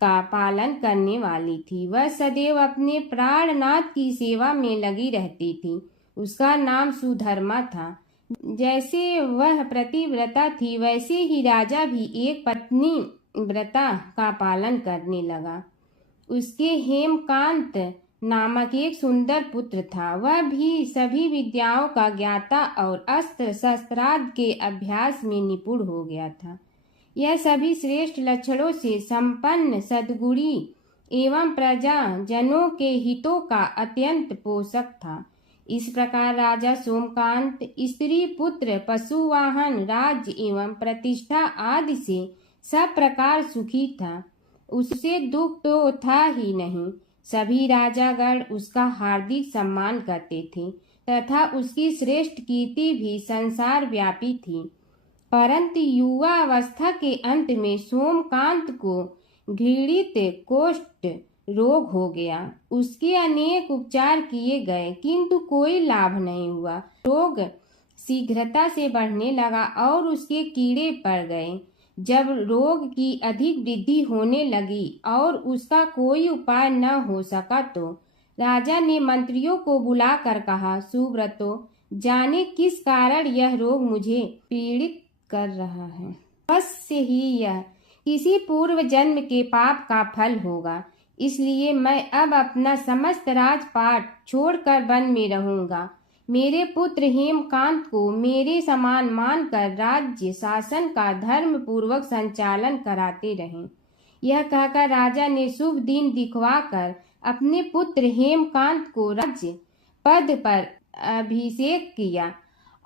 का पालन करने वाली थी। वह सदैव अपने प्राणनाथ की सेवा में लगी रहती थी। उसका नाम सुधर्मा था। जैसे वह प्रतिव्रता थी, वैसे ही राजा भी एक पत्नी व्रता का पालन करने लगा। उसके हेमकांत नामक एक सुंदर पुत्र था। वह भी सभी विद्याओं का ज्ञाता और अस्त्र शस्त्रादि के अभ्यास में निपुण हो गया था। यह सभी श्रेष्ठ लक्षणों से संपन्न, सद्गुणी एवं प्रजा जनों के हितों का अत्यंत पोषक था। इस प्रकार राजा सोमकांत स्त्री, पुत्र, पशु, वाहन, राज्य एवं प्रतिष्ठा आदि से सब प्रकार सुखी था। उससे दुख तो था ही नहीं। सभी राजागण उसका हार्दिक सम्मान करते थे तथा उसकी श्रेष्ठ कीर्ति भी संसार व्यापी थी। परंतु युवा अवस्था के अंत में सोमकांत को घृणित कोष्ठ रोग हो गया। उसके अनेक उपचार किए गए, किंतु कोई लाभ नहीं हुआ। रोग शीघ्रता से बढ़ने लगा और उसके कीड़े पड़ गए। जब रोग की अधिक वृद्धि होने लगी और उसका कोई उपाय न हो सका, तो राजा ने मंत्रियों को बुलाकर कहा, सुव्रतो, जाने किस कारण यह रोग मुझे पीड़ित कर रहा है। अवश्य ही यह किसी पूर्व जन्म के पाप का फल होगा। इसलिए मैं अब अपना समस्त राजपाट छोड़कर वन में रहूंगा। मेरे पुत्र हेमकांत को मेरे समान मानकर राज्य शासन का धर्म पूर्वक संचालन कराते रहें। यह कहकर राजा ने शुभ दिन दिखवाकर अपने पुत्र हेमकांत को राज्य पद पर अभिषेक किया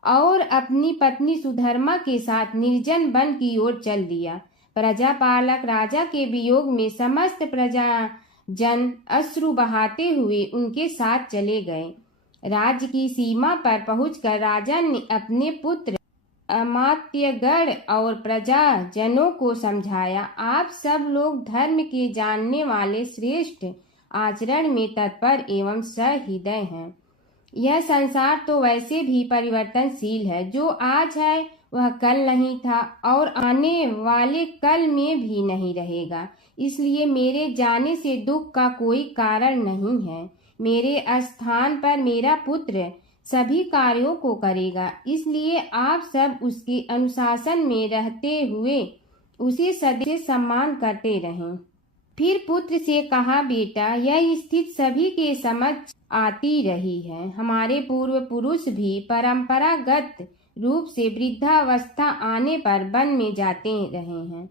और अपनी पत्नी सुधर्मा के साथ निर्जन वन की ओर चल दिया। प्रजापालक राजा के वियोग में समस्त प्रजा जन अश्रु बहाते हुए उनके साथ चले गए। राज्य की सीमा पर पहुंचकर राजा ने अपने पुत्र अमात्यगण और प्रजा जनों को समझाया, आप सब लोग धर्म के जानने वाले, श्रेष्ठ आचरण में तत्पर एवं सहृदय हैं। यह संसार तो वैसे भी परिवर्तनशील है। जो आज है वह कल नहीं था और आने वाले कल में भी नहीं रहेगा। इसलिए मेरे जाने से दुख का कोई कारण नहीं है। मेरे स्थान पर मेरा पुत्र सभी कार्यों को करेगा, इसलिए आप सब उसके अनुशासन में रहते हुए उसे सदैव सम्मान करते रहें। फिर पुत्र से कहा, बेटा, यह स्थिति सभी के समझ आती रही है। हमारे पूर्व पुरुष भी परंपरागत रूप से वृद्धावस्था आने पर वन में जाते रहे हैं।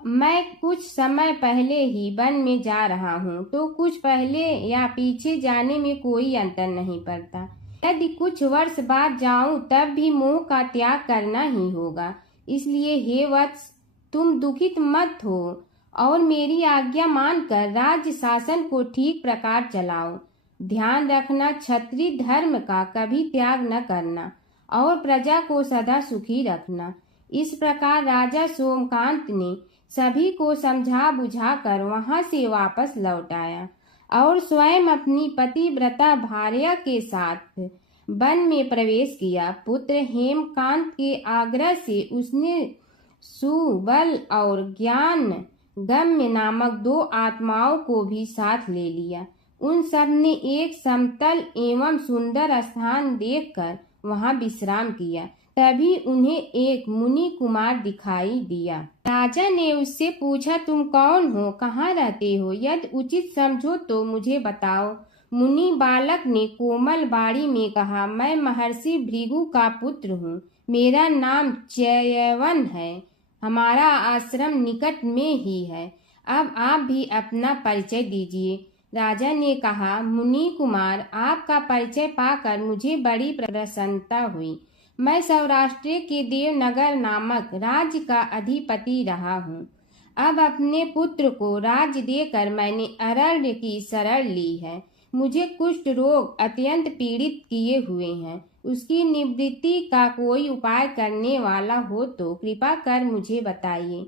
मैं कुछ समय पहले ही वन में जा रहा हूँ, तो कुछ पहले या पीछे जाने में कोई अंतर नहीं पड़ता। यदि कुछ वर्ष बाद जाऊं तब भी मोह का त्याग करना ही होगा। इसलिए हे वत्स, तुम दुखित मत हो और मेरी आज्ञा मानकर राज्य शासन को ठीक प्रकार चलाओ। ध्यान रखना, क्षत्रिय धर्म का कभी त्याग न करना और प्रजा को सदा सुखी रखना। इस प्रकार राजा सोमकांत ने सभी को समझा बुझा कर वहां से वापस लौट आया और स्वयं अपनी पतिव्रता भार्या के साथ वन में प्रवेश किया। पुत्र हेमकांत के आग्रह से उसने सुबल और ज्ञान गम्य नामक 2 आत्माओं को भी साथ ले लिया। उन सब ने एक समतल एवं सुंदर स्थान देखकर वहां विश्राम किया। तभी उन्हें एक मुनि कुमार दिखाई दिया। राजा ने उससे पूछा, तुम कौन हो, कहाँ रहते हो? यदि उचित समझो तो मुझे बताओ। मुनि बालक ने कोमल बाड़ी में कहा, मैं महर्षि भृगु का पुत्र हूँ। मेरा नाम च्यवन है। हमारा आश्रम निकट में ही है। अब आप भी अपना परिचय दीजिए। राजा ने कहा, मुनि कुमार, आपका परिचय पाकर मुझे बड़ी प्रसन्नता हुई। मैं सौराष्ट्र के देवनगर नामक राज्य का अधिपति रहा हूँ। अब अपने पुत्र को राज्य देकर मैंने अरण्य की शरण ली है। मुझे कुष्ठ रोग अत्यंत पीड़ित किए हुए हैं। उसकी निवृत्ति का कोई उपाय करने वाला हो तो कृपा कर मुझे बताइए।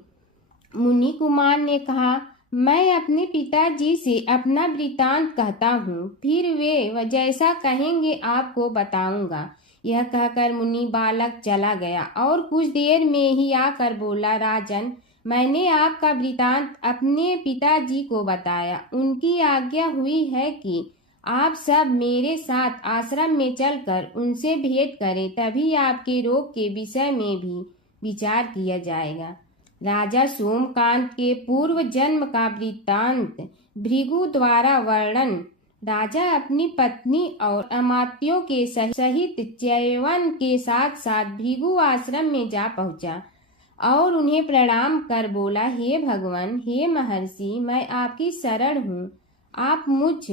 मुनि कुमार ने कहा, मैं अपने पिताजी से अपना वृतांत कहता हूँ, फिर वे जैसा कहेंगे आपको बताऊंगा। यह कहकर मुनि बालक चला गया और कुछ देर में ही आकर बोला, राजन, मैंने आपका वृतांत अपने पिताजी को बताया। उनकी आज्ञा हुई है कि आप सब मेरे साथ आश्रम में चलकर उनसे भेंट करें, तभी आपके रोग के विषय में भी विचार किया जाएगा। राजा सोमकांत के पूर्व जन्म का वृत्तांत भृगु द्वारा वर्णन। राजा अपनी पत्नी और अमात्यों के सहित च्यवन के साथ साथ भृगु आश्रम में जा पहुंचा और उन्हें प्रणाम कर बोला, हे भगवान, हे महर्षि, मैं आपकी शरण हूँ। आप मुझ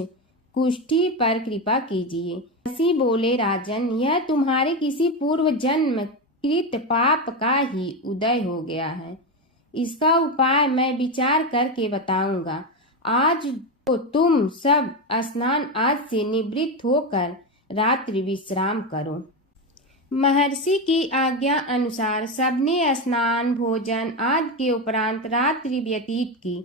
कुष्ठी पर कृपा कीजिए। महर्षि बोले, राजन, यह तुम्हारे किसी पूर्व जन्म कृत पाप का ही उदय हो गया है। इसका उपाय मैं विचार करके बताऊंगा। आज तो तुम सब स्नान आज से निवृत्त होकर रात्रि विश्राम करो। महर्षि की आज्ञा अनुसार सबने स्नान भोजन आदि के उपरांत रात्रि व्यतीत की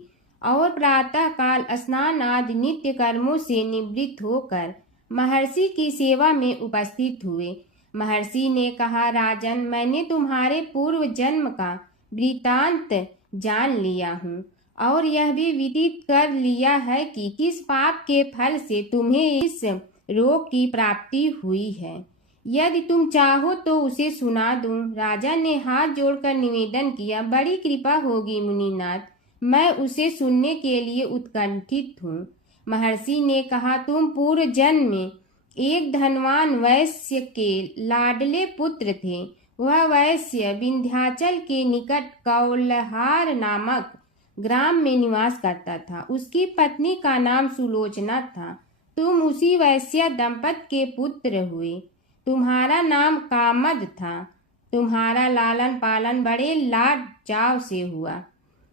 और प्रातः काल स्नान आदि नित्य कर्मों से निवृत्त होकर महर्षि की सेवा में उपस्थित हुए। महर्षि ने कहा, राजन, मैंने तुम्हारे पूर्व जन्म का वृतांत जान लिया हूँ और यह भी विदित कर लिया है कि किस पाप के फल से तुम्हें इस रोग की प्राप्ति हुई है। यदि तुम चाहो तो उसे सुना दूं। राजा ने हाथ जोड़कर निवेदन किया, बड़ी कृपा होगी मुनिनाथ, मैं उसे सुनने के लिए उत्कंठित हूँ। महर्षि ने कहा, तुम पूर्व जन्म में एक धनवान वैश्य के लाडले पुत्र थे। वह वैश्य विंध्याचल के निकट कौलहार नामक ग्राम में निवास करता था। उसकी पत्नी का नाम सुलोचना था। तुम उसी वैश्य दंपत के पुत्र हुए। तुम्हारा नाम कामद था। तुम्हारा लालन पालन बड़े लाड चाव से हुआ।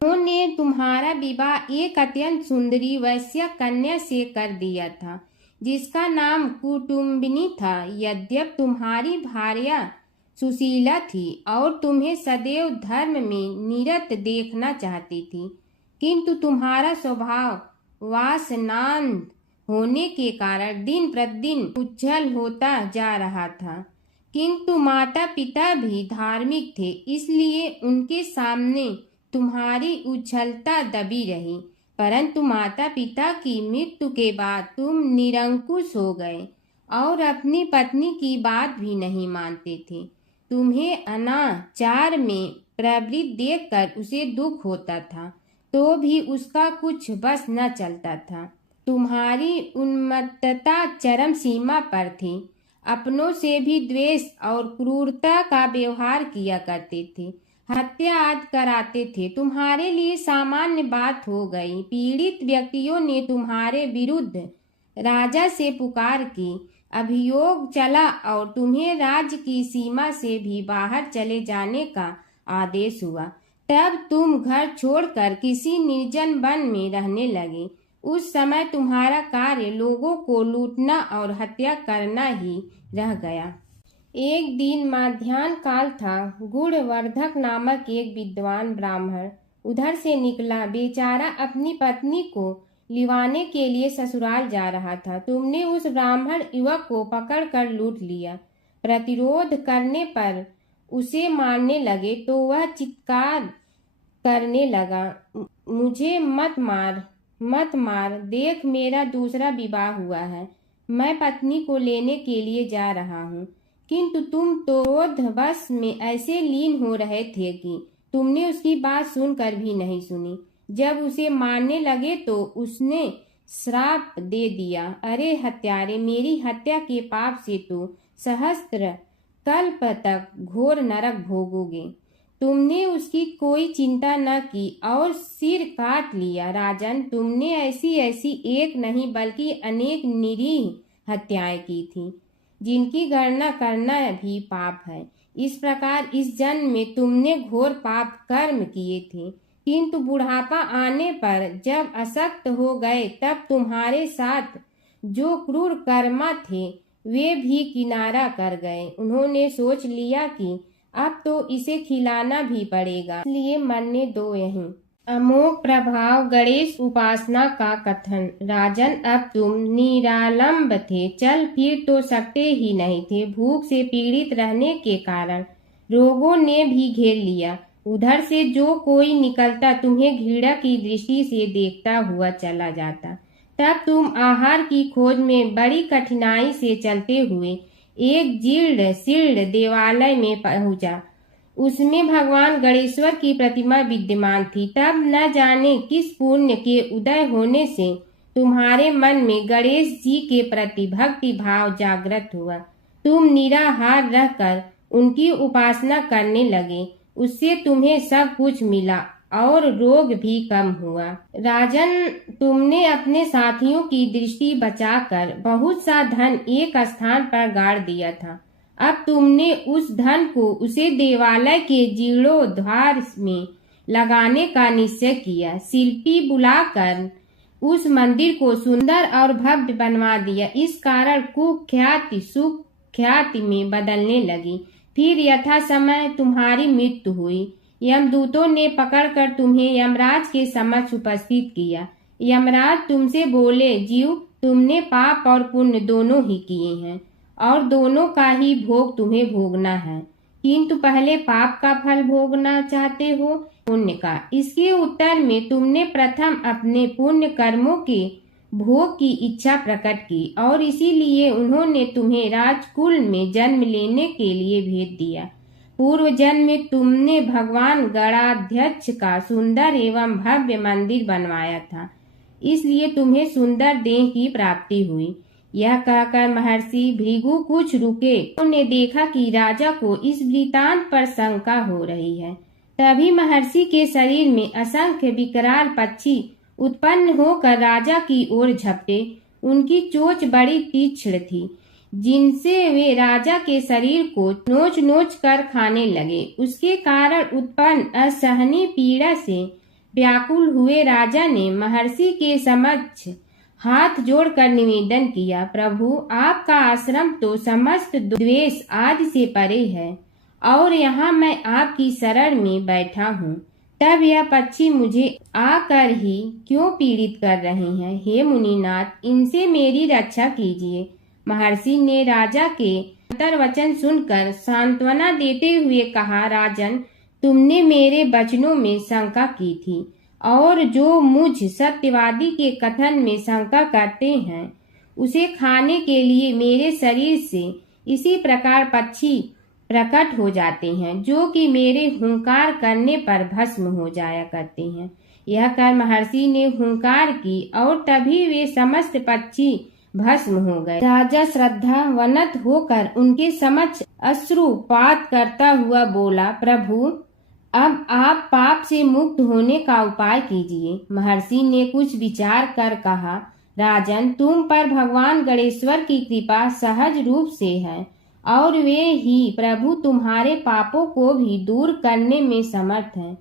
उन्होंने तुम्हारा विवाह एक अत्यंत सुंदरी वैश्य कन्या से कर दिया था, जिसका नाम कुटुम्बिनी था। यद्यप तुम्हारी भार्या सुशीला थी और तुम्हें सदैव धर्म में निरत देखना चाहती थी, किंतु तुम्हारा स्वभाव वासनांध होने के कारण दिन प्रतिदिन उज्जवल होता जा रहा था। किंतु माता पिता भी धार्मिक थे, इसलिए उनके सामने तुम्हारी उछलता दबी रही, परंतु माता पिता की मृत्यु के बाद तुम निरंकुश हो गए और अपनी पत्नी की बात भी नहीं मानते थे। तुम्हें अनाचार में प्रवृत्त देखकर उसे दुख होता था, तो भी उसका कुछ बस न चलता था। तुम्हारी उन्मत्तता चरम सीमा पर थी। अपनों से भी द्वेष और क्रूरता का व्यवहार किया करते थे, हत्या आदि कराते थे। तुम्हारे लिए सामान्य बात हो गई। पीड़ित व्यक्तियों ने तुम्हारे विरुद्ध राजा से पुकार की, अभियोग चला और तुम्हें राज्य की सीमा से भी बाहर चले जाने का आदेश हुआ। तब तुम घर छोड़कर किसी निर्जन वन में रहने लगे। उस समय तुम्हारा कार्य लोगों को लूटना और हत्या करना ही रह गया। एक दिन मध्याह्न काल था। गुणवर्धक नामक एक विद्वान ब्राह्मण उधर से निकला। बेचारा अपनी पत्नी को लिवाने के लिए ससुराल जा रहा था। तुमने उस ब्राह्मण युवक को पकड़कर लूट लिया। प्रतिरोध करने पर उसे मारने लगे तो वह चित्कार करने लगा, मुझे मत मार, मत मार, देख मेरा दूसरा विवाह हुआ है, मैं पत्नी को लेने के लिए जा रहा हूँ। किंतु तुम तो क्रोधवश में ऐसे लीन हो रहे थे कि तुमने उसकी बात सुनकर भी नहीं सुनी। जब उसे मारने लगे तो उसने श्राप दे दिया, अरे हत्यारे, मेरी हत्या के पाप से तो सहस्त्र कल्प तक घोर नरक भोगोगे। तुमने उसकी कोई चिंता न की और सिर काट लिया। राजन, तुमने ऐसी एक नहीं बल्कि अनेक निरीह हत्याएं की थी, जिनकी गणना करना भी पाप है। इस प्रकार इस जन्म में तुमने घोर पाप कर्म किए थे, किंतु बुढ़ापा आने पर जब अशक्त हो गए तब तुम्हारे साथ जो क्रूर कर्मा थे वे भी किनारा कर गए। उन्होंने सोच लिया कि अब तो इसे खिलाना भी पड़ेगा, इसलिए मरने दो यहीं। अमोघ प्रभाव गणेश उपासना का कथन। राजन, अब तुम निरालंब थे, चल फिर तो सकते ही नहीं थे। भूख से पीड़ित रहने के कारण रोगों ने भी घेर लिया। उधर से जो कोई निकलता तुम्हें घृणा की दृष्टि से देखता हुआ चला जाता। तब तुम आहार की खोज में बड़ी कठिनाई से चलते हुए एक जीर्ण शीर्ण देवालय में पहुंचा। उसमें भगवान गणेश्वर की प्रतिमा विद्यमान थी। तब न जाने किस पुण्य के उदय होने से तुम्हारे मन में गणेश जी के प्रति भक्ति भाव जागृत हुआ। तुम निराहार रहकर उनकी उपासना करने लगे। उससे तुम्हें सब कुछ मिला और रोग भी कम हुआ। राजन, तुमने अपने साथियों की दृष्टि बचाकर बहुत सा धन एक स्थान पर गाड़ दिया था। अब तुमने उस धन को उसे देवालय के जीर्णोद्धार में लगाने का निश्चय किया। शिल्पी बुलाकर उस मंदिर को सुंदर और भव्य बनवा दिया। इस कारण कुख्याति सुख्याति में बदलने लगी। फिर यथा समय तुम्हारी मृत्यु हुई। यमदूतों ने पकड़कर तुम्हें यमराज के समक्ष उपस्थित किया। यमराज तुमसे बोले, जीव, तुमने पाप और पुण्य दोनों ही किए हैं और दोनों का ही भोग तुम्हें भोगना है, किंतु पहले पाप का फल भोगना चाहते हो पुण्य का। इसके उत्तर में तुमने प्रथम अपने पुण्य कर्मों के भोग की इच्छा प्रकट की और इसीलिए उन्होंने तुम्हें राजकुल में जन्म लेने के लिए भेज दिया। पूर्व जन्म में तुमने भगवान गणाध्यक्ष का सुंदर एवं भव्य मंदिर बनवाया था, इसलिए तुम्हें सुंदर देह की प्राप्ति हुई। यह कहकर महर्षि भृगु कुछ रुके। उन्होंने देखा कि राजा को इस वृतांत पर शंका हो रही है। तभी महर्षि के शरीर में असंख्य विकराल पक्षी उत्पन्न होकर राजा की ओर झपटे। उनकी चोंच बड़ी तीक्ष्ण थी, जिनसे वे राजा के शरीर को नोच नोच कर खाने लगे। उसके कारण उत्पन्न असहनीय पीड़ा से व्याकुल हुए राजा ने महर्षि के समक्ष हाथ जोड़कर निवेदन किया, प्रभु, आपका आश्रम तो समस्त द्वेष आदि से परे है और यहाँ मैं आपकी शरण में बैठा हूँ। तब यह पक्षी मुझे आकर ही क्यों पीड़ित कर रहे हैं? हे मुनिनाथ, इनसे मेरी रक्षा कीजिए। महर्षि ने राजा के अंतर्वचन सुनकर सांत्वना देते हुए कहा, राजन, तुमने मेरे वचनों में शंका की थी, और जो मुझ सत्यवादी के कथन में शंका करते हैं उसे खाने के लिए मेरे शरीर से इसी प्रकार पक्षी प्रकट हो जाते हैं, जो कि मेरे हुंकार करने पर भस्म हो जाया करते हैं। यह कर महर्षि ने हुंकार की और तभी वे समस्त पक्षी भस्म हो गए। राजा श्रद्धावनत होकर उनके समक्ष अश्रुपात करता हुआ बोला, प्रभु, अब आप पाप से मुक्त होने का उपाय कीजिए। महर्षि ने कुछ विचार कर कहा, राजन, तुम पर भगवान गणेश्वर की कृपा सहज रूप से है और वे ही प्रभु तुम्हारे पापों को भी दूर करने में समर्थ हैं।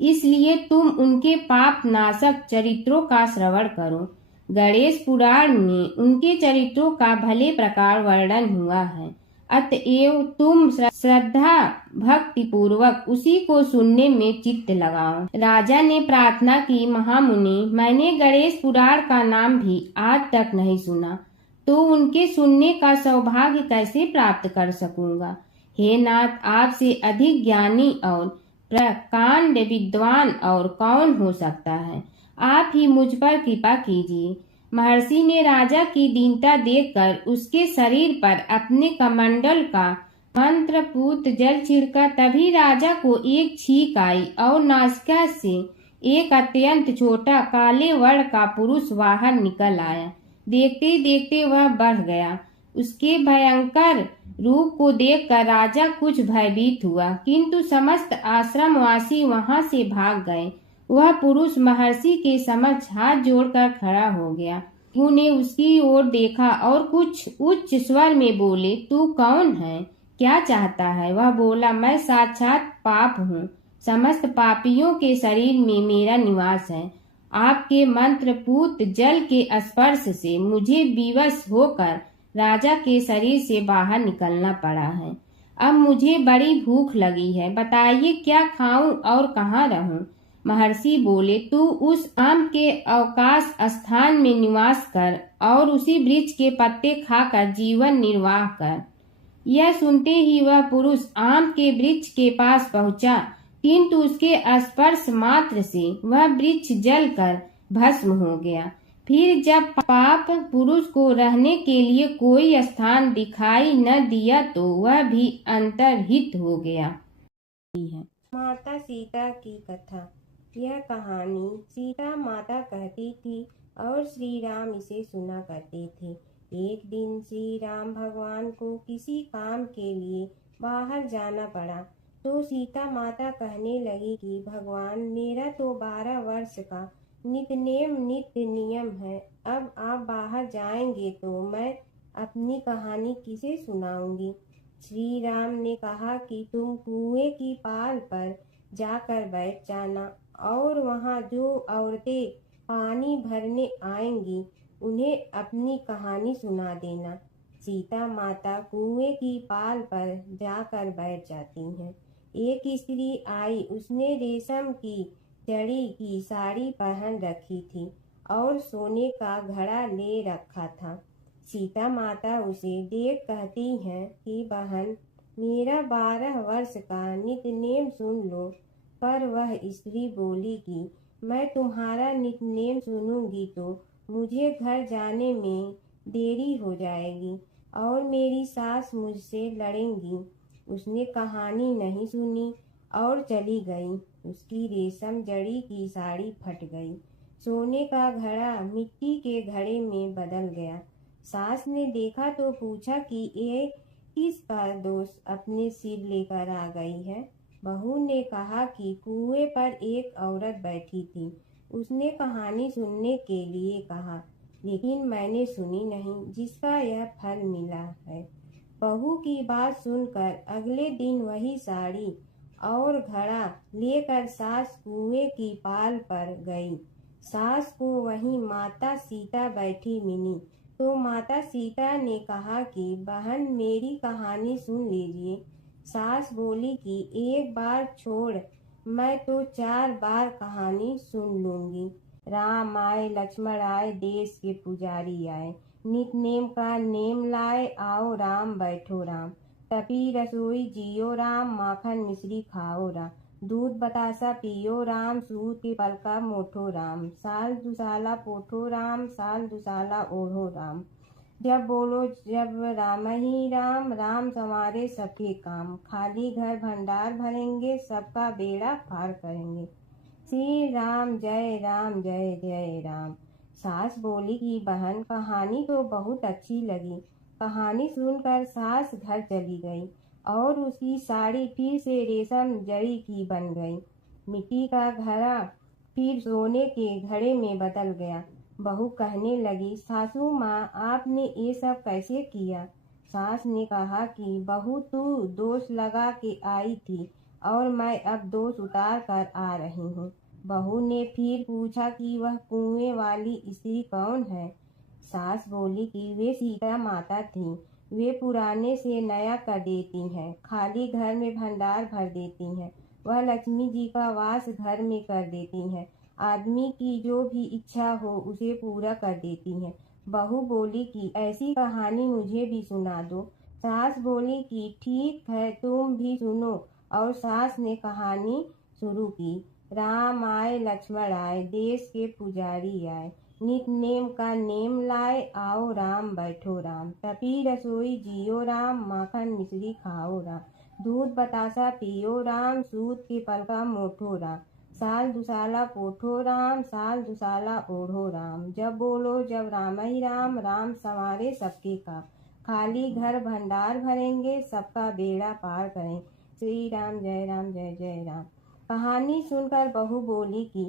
इसलिए तुम उनके पाप नाशक चरित्रों का श्रवण करो। गणेश पुराण में उनके चरित्रों का भले प्रकार वर्णन हुआ है, अतएव तुम श्रद्धा भक्ति पूर्वक उसी को सुनने में चित्त लगाओ। राजा ने प्रार्थना की, महामुनि, मैंने गणेश पुराण का नाम भी आज तक नहीं सुना, तो उनके सुनने का सौभाग्य कैसे प्राप्त कर सकूंगा। हे नाथ, आपसे अधिक ज्ञानी और प्रकांड विद्वान और कौन हो सकता है। आप ही मुझ पर कृपा कीजिए। महर्षि ने राजा की दीनता देखकर उसके शरीर पर अपने कमंडल का मंत्रपूत जल छिड़का। तभी राजा को एक छींक आई और नासिका से एक अत्यंत छोटा काले वर्ण का पुरुष बाहर निकल आया। देखते देखते वह बढ़ गया। उसके भयंकर रूप को देखकर राजा कुछ भयभीत हुआ, किंतु समस्त आश्रमवासी वहां से भाग गए। वह पुरुष महर्षि के समक्ष हाथ जोड़कर खड़ा हो गया। उन्हें उसकी ओर देखा और कुछ उच्च स्वर में बोले, तू कौन है, क्या चाहता है। वह बोला, मैं साक्षात पाप हूँ, समस्त पापियों के शरीर में मेरा निवास है। आपके मंत्रपूत जल के स्पर्श से मुझे विवश होकर राजा के शरीर से बाहर निकलना पड़ा है। अब मुझे बड़ी भूख लगी है, बताइए क्या खाऊं और कहाँ रहूं। महर्षि बोले, तू उस आम के अवकाश स्थान में निवास कर और उसी वृक्ष के पत्ते खाकर जीवन निर्वाह कर। यह सुनते ही वह पुरुष आम के वृक्ष के पास पहुंचा, किंतु उसके स्पर्श मात्र से वह वृक्ष जलकर भस्म हो गया। फिर जब पाप पुरुष को रहने के लिए कोई स्थान दिखाई न दिया तो वह भी अंतर्हित हो गया। माता सीता की कथा। यह कहानी सीता माता कहती थी और श्री राम इसे सुना करते थे। एक दिन श्री राम भगवान को किसी काम के लिए बाहर जाना पड़ा, तो सीता माता कहने लगी कि भगवान, मेरा तो 12 वर्ष का नित्य नियम है। अब आप बाहर जाएंगे तो मैं अपनी कहानी किसे सुनाऊंगी। श्री राम ने कहा कि तुम कुएं की पाल पर जाकर बैठ जाना और वहां जो औरतें पानी भरने आएंगी उन्हें अपनी कहानी सुना देना। सीता माता कुएं की पाल पर जाकर बैठ जाती हैं। एक स्त्री आई, उसने रेशम की जड़ी की साड़ी पहन रखी थी और सोने का घड़ा ले रखा था। सीता माता उसे देख कहती हैं कि बहन, मेरा 12 वर्ष का नित्य नेम सुन लो। पर वह स्त्री बोली कि मैं तुम्हारा नित्य नेम सुनूंगी तो मुझे घर जाने में देरी हो जाएगी और मेरी सास मुझसे लड़ेंगी। उसने कहानी नहीं सुनी और चली गई। उसकी रेशम जड़ी की साड़ी फट गई, सोने का घड़ा मिट्टी के घड़े में बदल गया। सास ने देखा तो पूछा कि ये किसका दोष अपने सिर लेकर आ गई है। बहू ने कहा कि कुएं पर एक औरत बैठी थी, उसने कहानी सुनने के लिए कहा, लेकिन मैंने सुनी नहीं, जिसका यह फल मिला है। बहू की बात सुनकर अगले दिन वही साड़ी और घड़ा लेकर सास कुएं की पाल पर गई। सास को वहीं माता सीता बैठी मिली, तो माता सीता ने कहा कि बहन, मेरी कहानी सुन लीजिए। सास बोली कि एक बार छोड़, मैं तो 4 बार कहानी सुन लूंगी। राम आए, लक्ष्मण आए, देश के पुजारी आए, नित नेम का नेम लाए, आओ राम बैठो राम, तपी रसोई जियो राम, माखन मिश्री खाओ राम। दूध बतासा पियो राम, सूत के पलका मोठो राम। साल दुसाला पोठो राम, साल दुसाला ओढ़ो राम। जब बोलो जब राम ही राम, राम संवारे सबके काम। खाली घर भंडार भरेंगे, सबका बेड़ा पार करेंगे। श्री राम जय राम जय जय राम। सास बोली कि बहन कहानी तो बहुत अच्छी लगी। कहानी सुनकर सास घर चली गई और उसकी साड़ी फिर से रेशम जरी की बन गई। मिट्टी का घड़ा फिर सोने के घड़े में बदल गया। बहू कहने लगी, सासू माँ आपने ये सब कैसे किया? सास ने कहा कि बहू तू दोष लगा के आई थी और मैं अब दोष उतार कर आ रही हूँ। बहू ने फिर पूछा कि वह कुएं वाली स्त्री कौन है? सास बोली कि वे सीता माता थी। वे पुराने से नया कर देती हैं, खाली घर में भंडार भर देती हैं। वह लक्ष्मी जी का वास घर में कर देती हैं। आदमी की जो भी इच्छा हो उसे पूरा कर देती हैं। बहू बोली कि ऐसी कहानी मुझे भी सुना दो। सास बोली कि ठीक है तुम भी सुनो, और सास ने कहानी शुरू की। राम आए लक्ष्मण आए, देश के पुजारी आए। नित नेम का नेम लाए, आओ राम बैठो राम। तपी रसोई जियो राम, माखन मिश्री खाओ राम। दूध बतासा पियो राम, सूत के पलका मोठो राम। साल दुसाला पोठो राम, साल दुसाला ओढ़ो राम। जब बोलो जब राम ही राम, राम संवारे सबके काम। खाली घर भंडार भरेंगे, सबका बेड़ा पार करें। श्री राम जय राम जय जय राम। कहानी सुनकर बहू बोली कि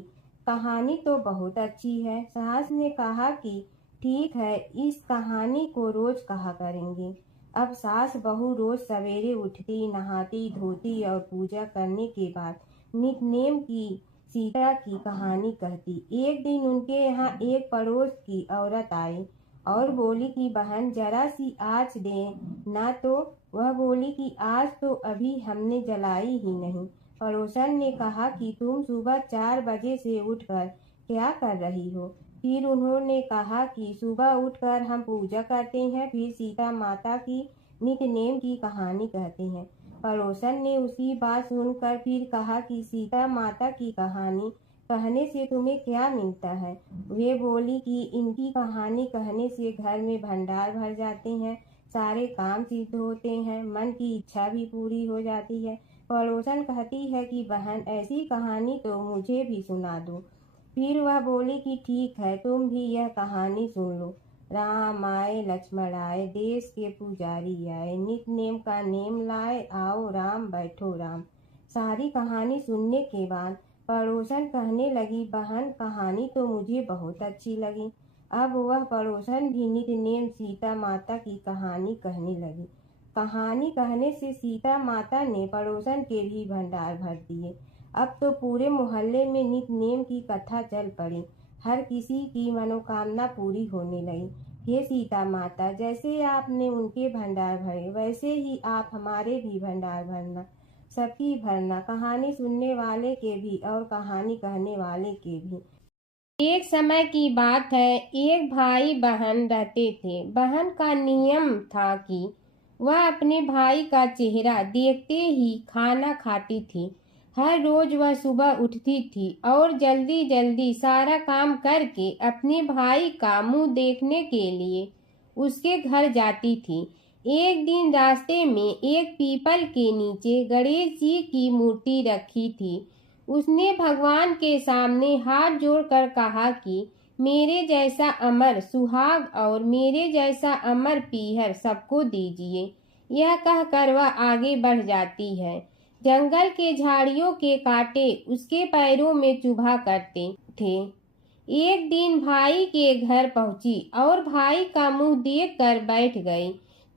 कहानी तो बहुत अच्छी है। सास ने कहा कि ठीक है, इस कहानी को रोज कहा करेंगे। अब सास बहू रोज सवेरे उठती, नहाती धोती और पूजा करने के बाद नितनेम की सीता की कहानी कहती। एक दिन उनके यहाँ एक पड़ोस की औरत आई और बोली कि बहन जरा सी आँच दे ना। तो वह बोली कि आज तो अभी हमने जलाई ही नहीं। पड़ोसन ने कहा कि तुम सुबह 4 बजे से उठकर क्या कर रही हो? फिर उन्होंने कहा कि सुबह उठकर हम पूजा करते हैं, फिर सीता माता की नितनेम की कहानी कहते हैं। पड़ोसन ने उसकी बात सुनकर फिर कहा कि सीता माता की कहानी कहने से तुम्हें क्या मिलता है? वे बोली कि इनकी कहानी कहने से घर में भंडार भर जाते हैं, सारे काम सिद्ध होते हैं, मन की इच्छा भी पूरी हो जाती है। पड़ोसन कहती है कि बहन ऐसी कहानी तो मुझे भी सुना दो। फिर वह बोली कि ठीक है तुम भी यह कहानी सुन लो। राम आए लक्ष्मण आए, देश के पुजारी आए। नित नेम का नेम लाए, आओ राम बैठो राम। सारी कहानी सुनने के बाद पड़ोसन कहने लगी, बहन कहानी तो मुझे बहुत अच्छी लगी। अब वह पड़ोसन भी नित नेम सीता माता की कहानी कहने लगी। कहानी कहने से सीता माता ने पड़ोसन के भी भंडार भर दिए। अब तो पूरे मोहल्ले में नित नेम की कथा चल पड़ी। हर किसी की मनोकामना पूरी होने लगी। हे सीता माता, जैसे आपने उनके भंडार भरे वैसे ही आप हमारे भी भंडार भरना, सबकी भरना, कहानी सुनने वाले के भी और कहानी कहने वाले के भी। एक समय की बात है, एक भाई बहन रहते थे। बहन का नियम था कि वह अपने भाई का चेहरा देखते ही खाना खाती थी। हर रोज वह सुबह उठती थी और जल्दी जल्दी सारा काम करके अपने भाई का मुंह देखने के लिए उसके घर जाती थी। एक दिन रास्ते में एक पीपल के नीचे गणेश जी की मूर्ति रखी थी। उसने भगवान के सामने हाथ जोड़कर कहा कि मेरे जैसा अमर सुहाग और मेरे जैसा अमर पीहर सबको दीजिए। यह कहकर वह आगे बढ़ जाती है। जंगल के झाड़ियों के कांटे उसके पैरों में चुभा करते थे। एक दिन भाई के घर पहुंची और भाई का मुंह देखकर बैठ गई।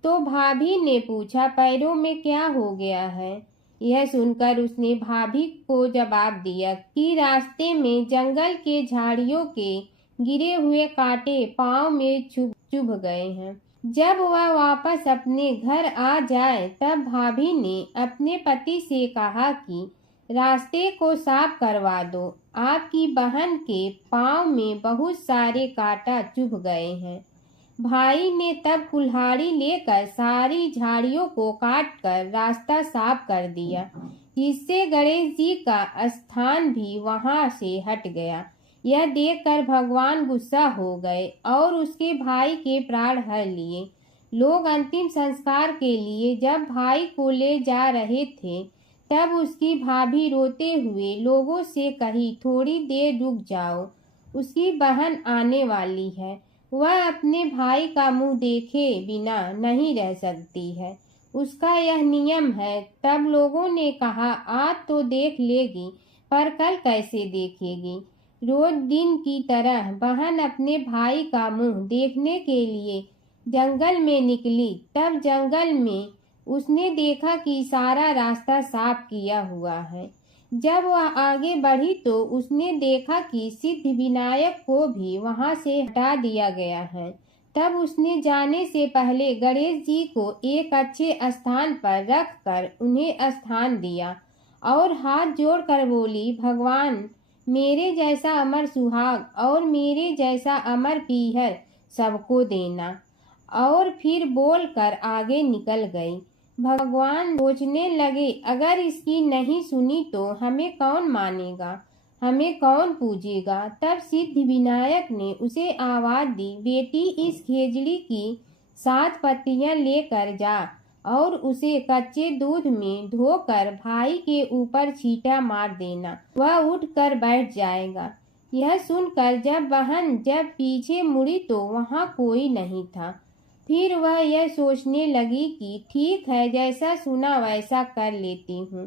तो भाभी ने पूछा, पैरों में क्या हो गया है? यह सुनकर उसने भाभी को जवाब दिया कि रास्ते में जंगल के झाड़ियों के गिरे हुए कांटे पांव में चुभ गए हैं। जब वह वापस अपने घर आ जाए तब भाभी ने अपने पति से कहा कि रास्ते को साफ करवा दो, आपकी बहन के पांव में बहुत सारे कांटा चुभ गए हैं। भाई ने तब कुल्हाड़ी लेकर सारी झाड़ियों को काटकर रास्ता साफ कर दिया, जिससे गणेश जी का स्थान भी वहां से हट गया। यह देखकर भगवान गुस्सा हो गए और उसके भाई के प्राण हर लिए। लोग अंतिम संस्कार के लिए जब भाई को ले जा रहे थे, तब उसकी भाभी रोते हुए लोगों से कही, थोड़ी देर रुक जाओ, उसकी बहन आने वाली है, वह अपने भाई का मुंह देखे बिना नहीं रह सकती है, उसका यह नियम है। तब लोगों ने कहा, आज तो देख लेगी, पर कल कैसे देखेगी। रोज दिन की तरह बहन अपने भाई का मुंह देखने के लिए जंगल में निकली। तब जंगल में उसने देखा कि सारा रास्ता साफ किया हुआ है। जब वह आगे बढ़ी तो उसने देखा कि सिद्ध विनायक को भी वहां से हटा दिया गया है। तब उसने जाने से पहले गणेश जी को एक अच्छे स्थान पर रखकर उन्हें स्थान दिया और हाथ जोड़कर बोली, भगवान, मेरे जैसा अमर सुहाग और मेरे जैसा अमर पीहर सबको देना। और फिर बोलकर आगे निकल गई। भगवान सोचने लगे, अगर इसकी नहीं सुनी तो हमें कौन मानेगा, हमें कौन पूजेगा। तब सिद्ध विनायक ने उसे आवाज दी, बेटी, इस खेजड़ी की 7 पत्तियां लेकर जा और उसे कच्चे दूध में धोकर भाई के ऊपर छींटा मार देना, वह उठकर बैठ जाएगा। यह सुनकर जब पीछे मुड़ी तो वहां कोई नहीं था। फिर वह यह सोचने लगी कि ठीक है, जैसा सुना वैसा कर लेती हूँ।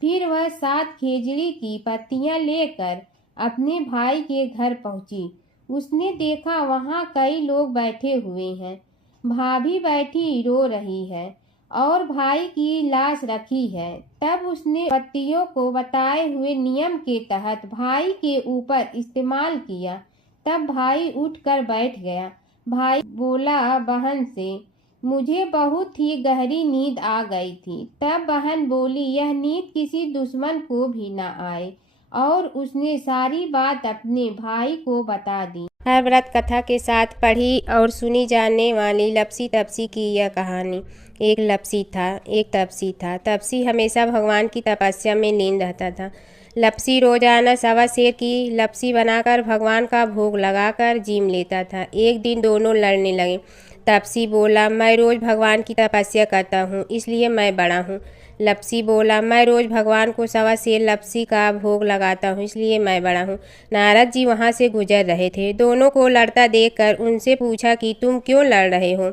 फिर वह 7 खेजड़ी की पत्तियां लेकर अपने भाई के घर पहुंची। उसने देखा वहां कई लोग बैठे हुए हैं। भाभी बैठी रो रही है और भाई की लाश रखी है। तब उसने पत्तियों को बताए हुए नियम के तहत भाई के ऊपर इस्तेमाल किया। तब भाई उठकर बैठ गया। भाई बोला बहन से, मुझे बहुत ही गहरी नींद आ गई थी। तब बहन बोली, यह नींद किसी दुश्मन को भी न आए। और उसने सारी बात अपने भाई को बता दी। हर व्रत कथा के साथ पढ़ी और सुनी जाने वाली लपसी तपसी की यह कहानी। एक लपसी था, एक तपसी था। तपसी हमेशा भगवान की तपस्या में लीन रहता था। लपसी रोजाना 1.25 सेर की लपसी बनाकर भगवान का भोग लगाकर जीम लेता था। एक दिन दोनों लड़ने लगे। तपसी बोला, मैं रोज भगवान की तपस्या करता हूँ, इसलिए मैं बड़ा हूँ। लपसी बोला, मैं रोज भगवान को 1.25 सेर लपसी का भोग लगाता हूँ, इसलिए मैं बड़ा हूँ। नारद जी वहाँ से गुजर रहे थे। दोनों को लड़ता देखकर उनसे पूछा कि तुम क्यों लड़ रहे हो।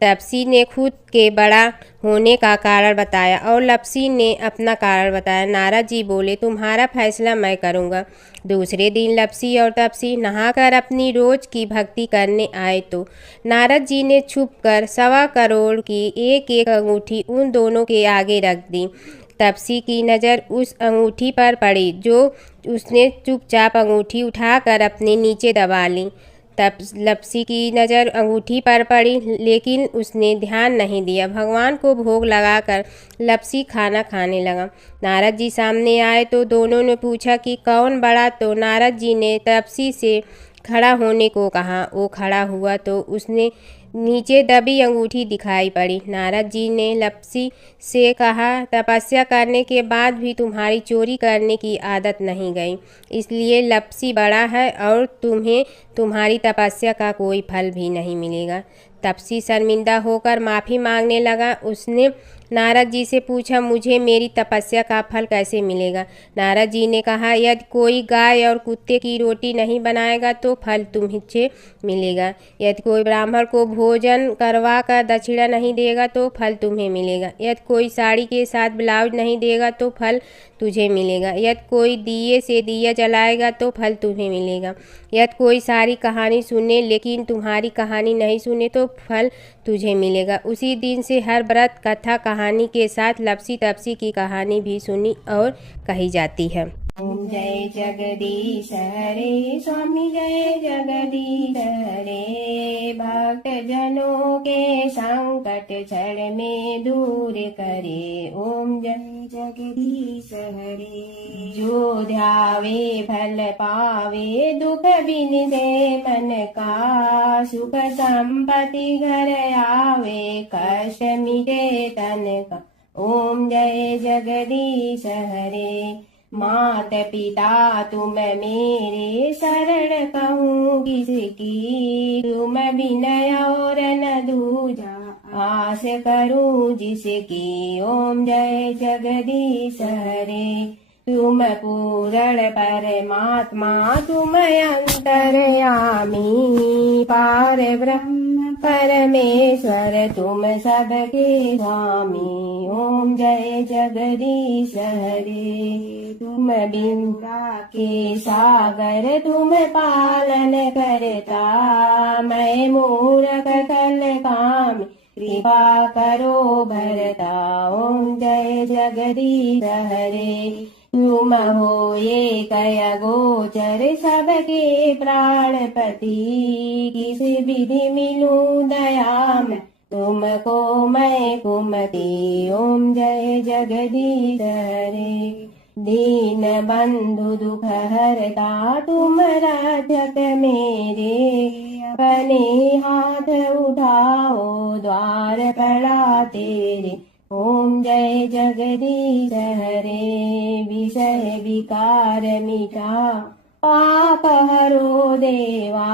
तपसी ने खुद के बड़ा होने का कारण बताया और लपसी ने अपना कारण बताया। नारद जी बोले, तुम्हारा फैसला मैं करूँगा। दूसरे दिन लपसी और तपसी नहाकर अपनी रोज की भक्ति करने आए तो नारद जी ने छुपकर 1.25 करोड़ की एक अंगूठी उन दोनों के आगे रख दी। तपसी की नज़र उस अंगूठी पर पड़ी जो उसने चुपचाप अंगूठी उठाकर अपने नीचे दबा ली। तब लपसी की नज़र अंगूठी पर पड़ी, लेकिन उसने ध्यान नहीं दिया। भगवान को भोग लगाकर लपसी खाना खाने लगा। नारद जी सामने आए तो दोनों ने पूछा कि कौन बड़ा, तो नारद जी ने तपसी से खड़ा होने को कहा। वो खड़ा हुआ तो उसने नीचे दबी अंगूठी दिखाई पड़ी। नारद जी ने लपसी से कहा, तपस्या करने के बाद भी तुम्हारी चोरी करने की आदत नहीं गई, इसलिए लपसी बड़ा है और तुम्हें तुम्हारी तपस्या का कोई फल भी नहीं मिलेगा। तपसी शर्मिंदा होकर माफ़ी मांगने लगा। उसने नारद जी से पूछा, मुझे मेरी तपस्या का फल कैसे मिलेगा। नारद जी ने कहा, यदि कोई गाय और कुत्ते की रोटी नहीं बनाएगा तो फल तुम्हें मिलेगा। यदि कोई ब्राह्मण को भोजन करवा कर दक्षिणा नहीं देगा तो फल तुम्हें मिलेगा। यदि कोई साड़ी के साथ ब्लाउज नहीं देगा तो फल तुझे मिलेगा। यदि कोई दिए से दिया जलाएगा तो फल तुम्हें मिलेगा। यदि कोई सारी कहानी सुने लेकिन तुम्हारी कहानी नहीं सुने तो फल तुझे मिलेगा। उसी दिन से हर व्रत कथा कहानी के साथ लपसी तपसी की कहानी भी सुनी और कही जाती है। ओम जय जगदीश हरे स्वामी, जय जगदीश हरे। भक्त जनों के संकट क्षण में दूर करे। ओम जय जगदीश हरे। जो ध्यावे फल पावे दुख बिन दे मन का, सुख संपत्ति घर आवे कष्ट मिटे तन का। ओम जय जगदीश हरे। मात पिता तुम मेरे शरण कहूँ किसकी, तुम बिनय और न दूजा आस करूँ जिसकी। ओम जय जगदीश हरे। तुम पूर्ण परमात्मा तुम अंतर्यामी, पार ब्रह्म परमेश्वर तुम सबके स्वामी। ओम जय जगदीश हरे। तुम बिंदा के सागर तुम पालन करता, मैं मूर्ख कल काम कृपा करो भरता। ओम जय जगदीश हरे। तुम हो ये कय गोचर सबके प्राणपति, किस विधि मिलूं दया में तुमको मैं कुमति। ओम जय जगदीश हरे। दीन बंधु दुख हरता तुम रक्षक मेरे, अपने हाथ उठाओ द्वार पड़ा तेरे। ओम जय जगदीश हरे। विषय विकार मिटा पाप हरो देवा,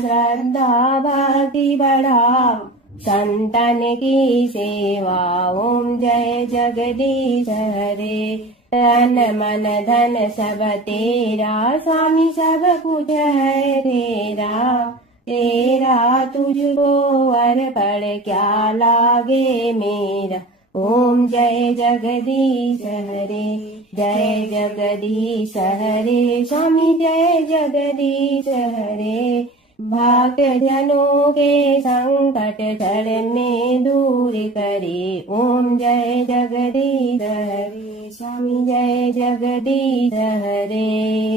श्रद्धा भक्ति बढ़ाओ संतन की सेवा। ओम जय जगदीश हरे। तन मन धन सब तेरा स्वामी सब कुछ है तेरा, तेरा तुझको अर्पण क्या लागे मेरा। ओम जय जगदीश हरे। जय जगदीश हरे स्वामी जय जगदीश हरे। भक्त जनों के संकट क्षण में दूर करे। ओम जय जगदीश हरे स्वामी जय जगदीश हरे।